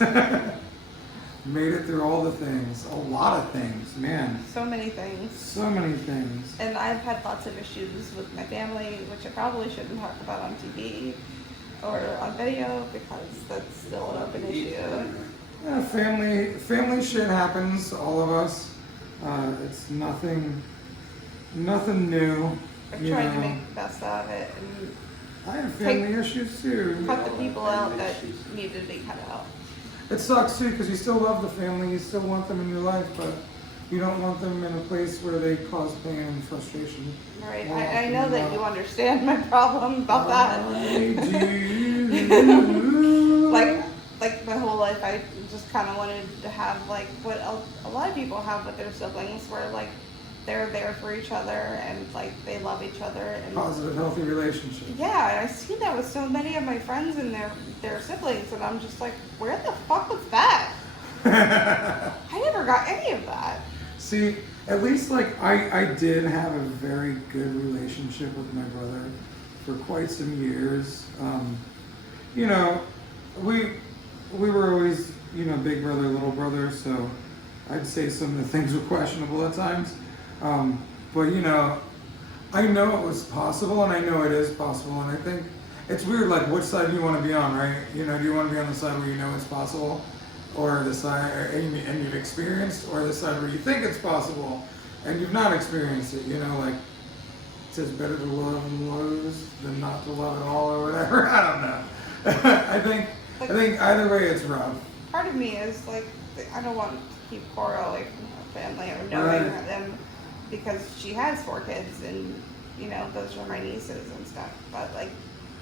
Made it through all the things, a lot of things, man. So many things. So many things. And I've had lots of issues with my family, which I probably shouldn't talk about on TV or on video because that's still an open issue. Yeah, family shit happens, all of us. It's nothing new. I've you tried to know. make the best out of it and I have family issues too. cut the people out that needed to be cut out. It sucks too because you still love the family, you still want them in your life, but you don't want them in a place where they cause pain and frustration. Right. More I often know than that not. you understand my problem about that. I do. Like my whole life, I just kind of wanted to have like what a lot of people have with their siblings, where like they're there for each other and like they love each other and Positive, healthy relationship. yeah. And I see that with so many of my friends and their siblings, and I'm just like, where the fuck was that? I never got any of that. See, at least like I did have a very good relationship with my brother for quite some years. You know, we were always, you know, big brother, little brother, so I'd say some of the things were questionable at times. But you know, I know it was possible, and I know it is possible, and I think it's weird, like which side do you want to be on, right? You know, do you want to be on the side where you know it's possible, or the side and you've experienced, or the side where you think it's possible and you've not experienced it? You know, like says better to love and lose than not to love at all or whatever. I don't know. I think either way it's rough. Part of me is like, I don't want to keep Cora away from her family or knowing them because she has 4 kids and, you know, those are my nieces and stuff. But like,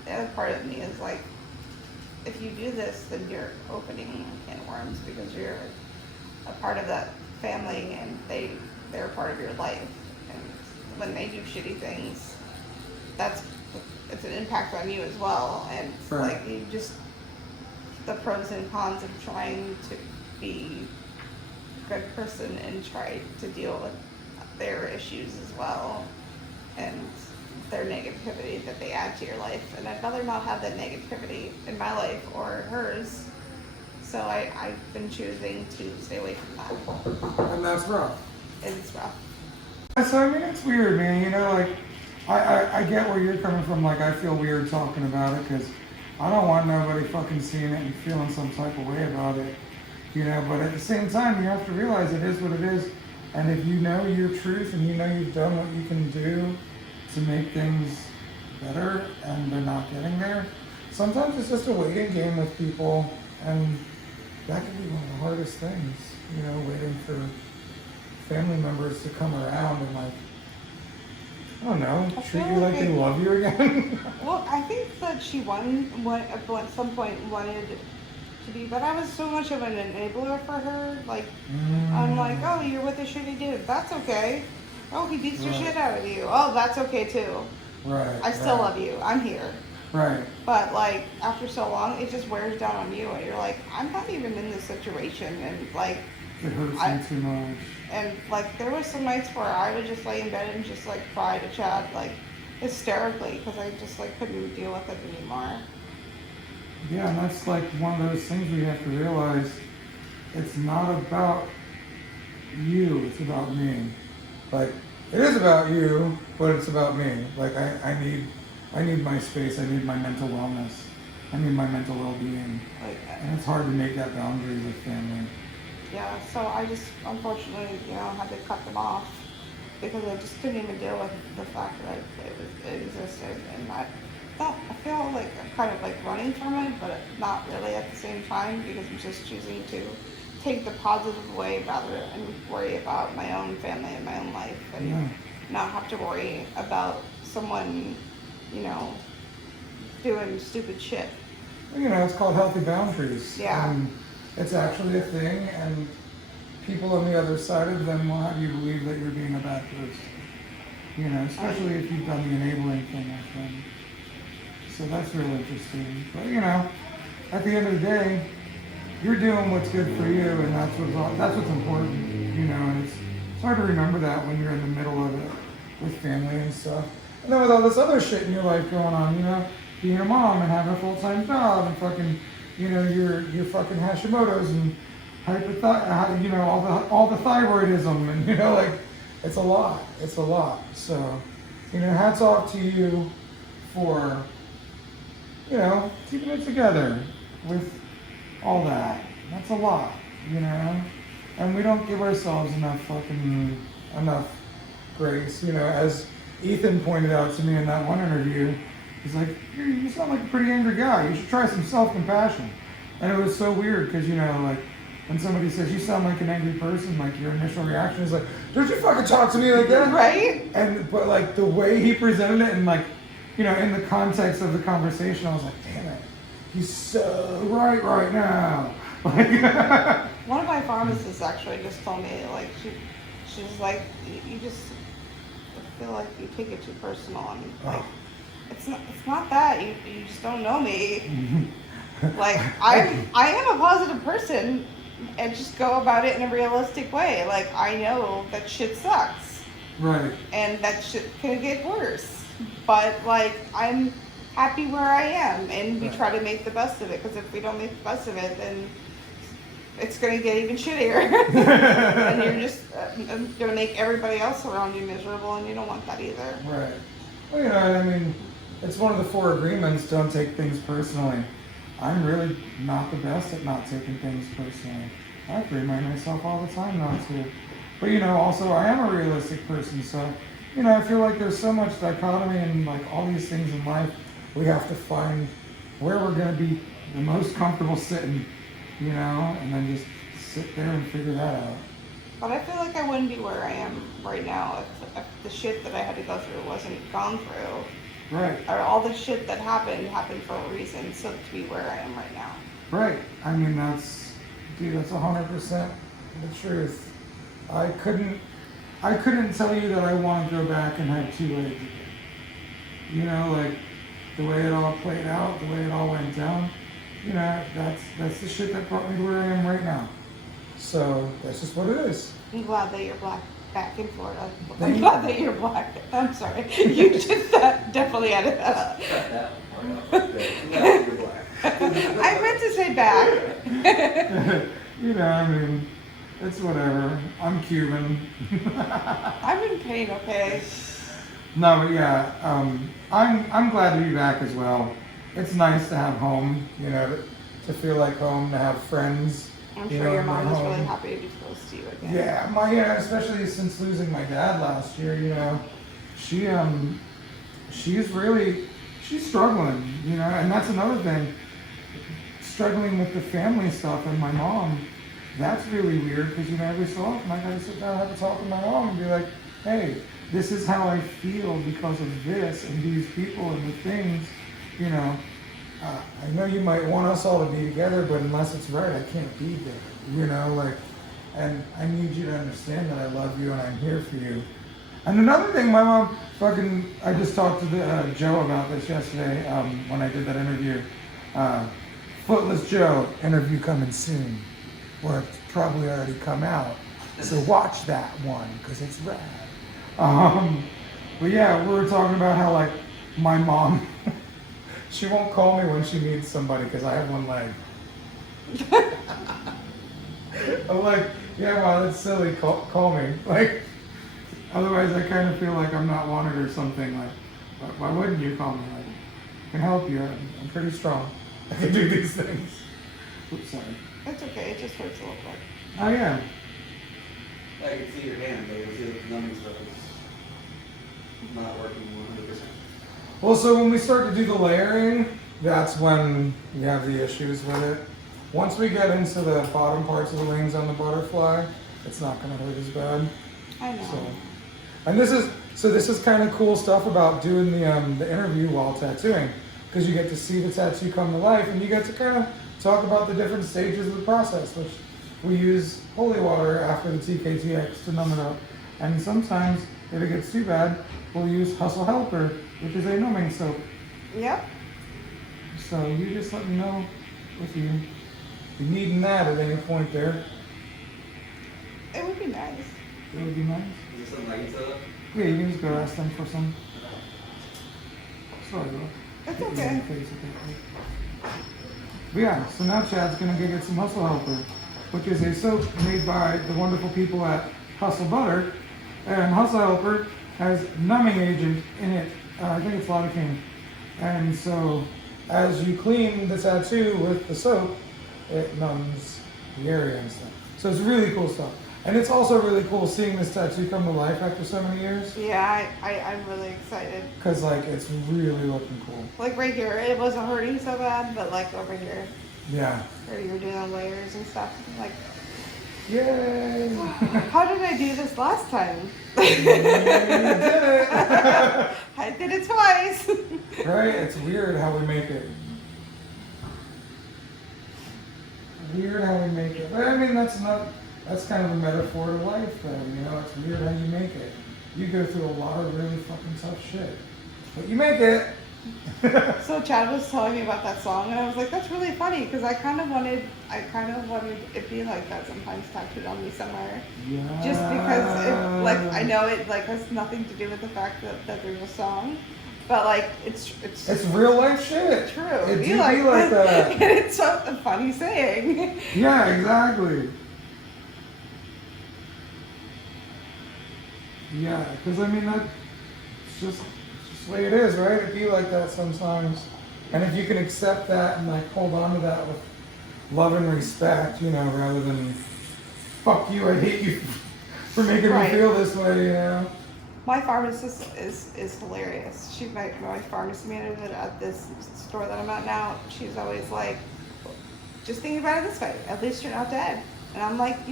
the other part of me is like, if you do this, then you're opening a can of worms because you're a part of that family and they're a part of your life. And when they do shitty things, it's an impact on you as well. And like, you just, the pros and cons of trying to be a good person and try to deal with their issues as well and their negativity that they add to your life. And I'd rather not have that negativity in my life or hers. So I've been choosing to stay away from that. And that's rough. It's rough. So I mean, it's weird, man. You know, like, I get where you're coming from. Like, I feel weird talking about it because I don't want nobody fucking seeing it and feeling some type of way about it. You know, but at the same time, you have to realize it is what it is. And if you know your truth and you know you've done what you can do to make things better and they're not getting there, sometimes it's just a waiting game with people. And that can be one of the hardest things, you know, waiting for family members to come around and like, I don't know, treat you like they love you again. Well, I think that she at some point wanted to be, but I was so much of an enabler for her. Like, I'm like, oh, you're with a shitty dude. That's okay. Oh, he beats the shit out of you. Oh, that's okay too. Right. I still love you. I'm here. Right. But like, after so long, it just wears down on you, and you're like, I'm not even in this situation, and like, it hurts you too much. And like, there was some nights where I would just lay in bed and just like cry to Chad, like hysterically, because I just like couldn't deal with it anymore. Yeah, and that's like one of those things we have to realize. It's not about you, it's about me. Like, it is about you, but it's about me. Like, I need my space, I need my mental wellness, I need my mental well-being. Like, and it's hard to make that boundary with family. Yeah, so I just, unfortunately, you know, had to cut them off because I just couldn't even deal with the fact that it existed. And I feel like I'm kind of like running from it, but not really at the same time because I'm just choosing to take the positive way rather than worry about my own family and my own life and not have to worry about someone, you know, doing stupid shit. You know, it's called healthy boundaries. Yeah. It's actually a thing, and people on the other side of them will have you believe that you're being a bad person. You know, especially if you've done the enabling thing with them. So that's real interesting. But you know, at the end of the day, you're doing what's good for you, and that's what's important. You know, and it's hard to remember that when you're in the middle of it with family and stuff. And then with all this other shit in your life going on, you know, being a mom and having a full-time job and fucking, you know, your fucking Hashimoto's and you know, all the thyroidism and, you know, like, it's a lot. It's a lot. So, you know, hats off to you for, you know, keeping it together with all that. That's a lot, you know? And we don't give ourselves enough grace, you know, as Ethan pointed out to me in that one interview. He's like, you sound like a pretty angry guy. You should try some self-compassion. And it was so weird because, you know, like, when somebody says you sound like an angry person, like your initial reaction is like, don't you fucking talk to me like that? Right? But like the way he presented it and like, you know, in the context of the conversation, I was like, damn it, he's so right now. Like, one of my pharmacists actually just told me, like, she's like, you just feel like you take it too personal. And like, it's not that you just don't know me. Like, I am a positive person and just go about it in a realistic way. Like, I know that shit sucks. right. And that shit can get worse. But, like, I'm happy where I am, and we try to make the best of it, because if we don't make the best of it, then it's going to get even shittier. And you're just going to make everybody else around you miserable, and you don't want that either. Right. Well, you know, I mean, it's one of the 4 agreements, don't take things personally. I'm really not the best at not taking things personally. I have to remind myself all the time not to. But, you know, also I am a realistic person, so you know, I feel like there's so much dichotomy and like all these things in life. We have to find where we're going to be the most comfortable sitting, you know, and then just sit there and figure that out. But I feel like I wouldn't be where I am right now if the shit that I had to go through wasn't gone through. Right. Or all the shit that happened for a reason. So to be where I am right now. Right. I mean, that's 100% the truth. I couldn't tell you that I want to go back and have 2 legs again. You know, like the way it all played out, the way it all went down. You know, that's the shit that brought me to where I am right now. So that's just what it is. I'm glad that you're back in Florida. Thank I'm you. glad that you're black. I'm sorry. You just definitely added that up. Cut that one part out. Yeah, you're black. I meant to say back. You know, I mean, it's whatever. I'm Cuban. I'm in pain, okay? No, but yeah, I'm glad to be back as well. It's nice to have home, you know, to feel like home, to have friends. I'm you sure know, your in my mom is home. really happy to be close to you again. Yeah, especially since losing my dad last year, you know, she's struggling, you know, and that's another thing. Struggling with the family stuff and my mom, that's really weird because, you know, every so often I gotta sit down and have a talk with my mom and be like, hey, this is how I feel because of this and these people and the things, you know. I know you might want us all to be together, but unless it's right, I can't be there, you know, like, and I need you to understand that I love you and I'm here for you. And another thing, my mom I just talked to Joe about this yesterday when I did that interview. Footless Joe interview coming soon, or it's probably already come out. So watch that one because it's rad. But yeah, we were talking about how like my mom, she won't call me when she needs somebody because I have one leg. I'm like, yeah, wow, that's silly. Call me. Like, otherwise I kind of feel like I'm not wanted or something. Like, why wouldn't you call me? Like, I can help you. I'm pretty strong. I can do these things. Oops, sorry. It's okay, it just hurts a little bit. Oh yeah. I can see your hand, but you feel like the numbing stuff is not working 100%. Well, so when we start to do the layering, that's when we have the issues with it. Once we get into the bottom parts of the wings on the butterfly, it's not going to hurt as bad. I know. So, and this is kind of cool stuff about doing the interview while tattooing, because you get to see the tattoo come to life, and you get to kind of talk about the different stages of the process, which we use holy water after the TKTX to numb it up. And sometimes, if it gets too bad, we'll use Hustle Helper, which is a numbing soap. Yep. So you just let me know if you're needing that at any point there. It would be nice. It would be nice. Is there something I can set up? Yeah, you can just go ask them for some. Sorry, bro. It's Hit me in okay. the face with that. But yeah, so now Chad's gonna go get some Hustle Helper, which is a soap made by the wonderful people at Hustle Butter. And Hustle Helper has numbing agent in it. I think it's lidocaine. And so as you clean the tattoo with the soap, it numbs the area and stuff. So it's really cool stuff. And it's also really cool seeing this tattoo come to life after so many years. Yeah, I'm really excited. Cause like it's really looking cool. Like right here, it wasn't hurting so bad, but like over here, Yeah. where you were doing the layers and stuff, like, Yay! how did I do this last time? You did it! I did it twice. Right? It's weird how we make it. Weird how we make it. But I mean, that's kind of a metaphor to life though, you know, it's weird how you make it. You go through a lot of really fucking tough shit. But you make it! So Chad was telling me about that song, and I was like, that's really funny, because I kind of wanted it be like that sometimes tattooed on me somewhere. Yeah. Just because it, like, I know it like has nothing to do with the fact that there's a song, but like it's real life shit. true. It be do be like that. And it's a funny saying. Yeah, exactly. Yeah, because I mean that's just the way it is, right? It be like that sometimes. And if you can accept that and like hold on to that with love and respect, you know, rather than fuck you, I hate you for making Right. me feel this way, you know. My pharmacist is hilarious. She's my pharmacy manager at this store that I'm at now. She's always like, just think about it this way, at least you're not dead. And I'm like,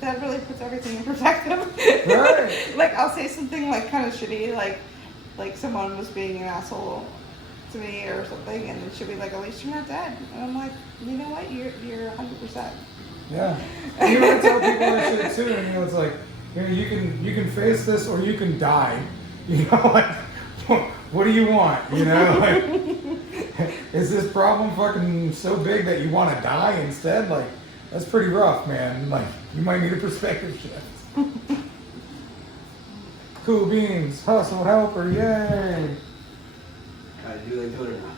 that really puts everything in perspective. Right. Like, I'll say something like kind of shitty, like someone was being an asshole to me or something, and then she'll be like, at least you're not dead. And I'm like, you know what, you're 100%. Yeah. You want to tell people that shit too, and it's like, you can face this or you can die. Like, what do you want? Like, is this problem fucking so big that you want to die instead? Like, that's pretty rough, man. Like, you might need a perspective shift. Cool beans, hustle helper, yay! Do they do it or not?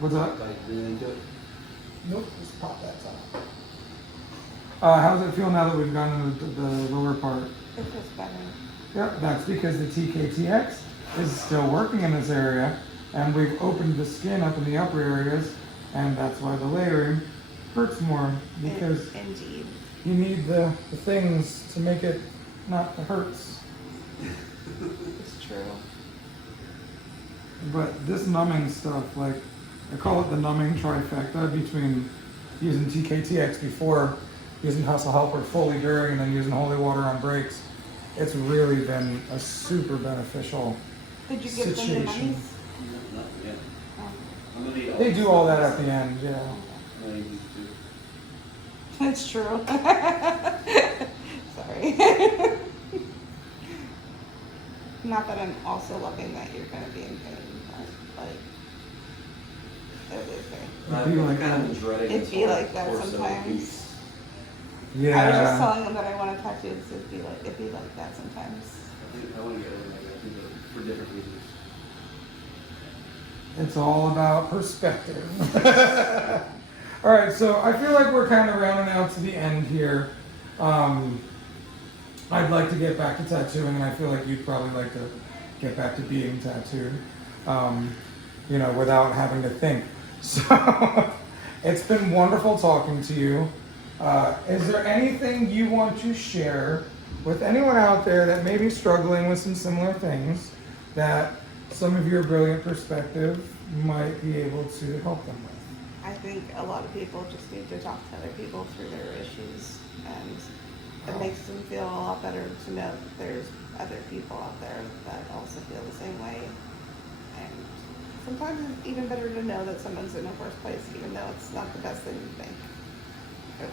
What's up? Do they do it? Nope, just pop that top. How does it feel now that we've gone into the lower part? It feels better. Yep, that's because the TKTX is still working in this area, and we've opened the skin up in the upper areas, and that's why the layering hurts more, because Indeed. you need the things to make it not the hurts. It's true. But this numbing stuff, like, I call it the numbing trifecta between using TKTX before, using Hustle Helper fully during, and then using holy water on breaks. It's really been a super beneficial Did you give them the situation. monies? Not yet. Oh. I'm gonna need all They this do all stuff. that at the end, yeah. I'm gonna need these two. That's true. Sorry. Not that I'm also loving that you're going to be in pain, but like, it is there. It'd be like kind that. of dreading It'd this be whole like that torso sometimes. piece. Yeah. I was just telling them that I want to talk to you. It'd be like that sometimes. I think I want to get rid of that. I think for different reasons. It's all about perspective. All right, so I feel like we're kind of rounding out to the end here. I'd like to get back to tattooing, and I feel like you'd probably like to get back to being tattooed, without having to think. So it's been wonderful talking to you. Is there anything you want to share with anyone out there that may be struggling with some similar things that some of your brilliant perspective might be able to help them with? I think a lot of people just need to talk to other people through their issues, and it makes them feel a lot better to know that there's other people out there that also feel the same way. And sometimes it's even better to know that someone's in the first place, even though it's not the best thing to think,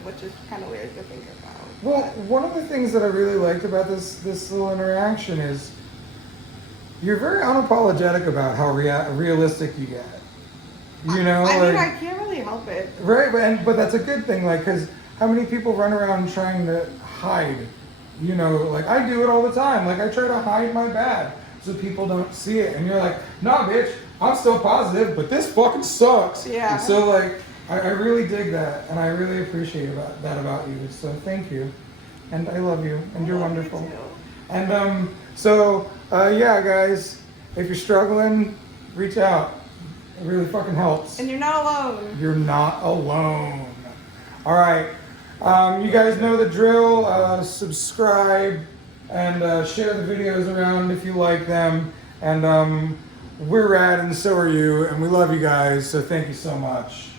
which is kind of weird to think about. Well, one of the things that I really liked about this little interaction is you're very unapologetic about how realistic you get. I mean, I can't really help it. Right, but that's a good thing, like, because how many people run around trying to hide? Like, I do it all the time. Like, I try to hide my bad so people don't see it. And you're like, nah, bitch, I'm still positive, but this fucking sucks. Yeah. And so, like, I really dig that, and I really appreciate that about you. So thank you. And I love you, and you're wonderful. You too. And yeah, guys, if you're struggling, reach out. It really fucking helps. And you're not alone. You're not alone. All right. You guys know the drill. Subscribe and share the videos around if you like them. And we're rad and so are you. And we love you guys. So thank you so much.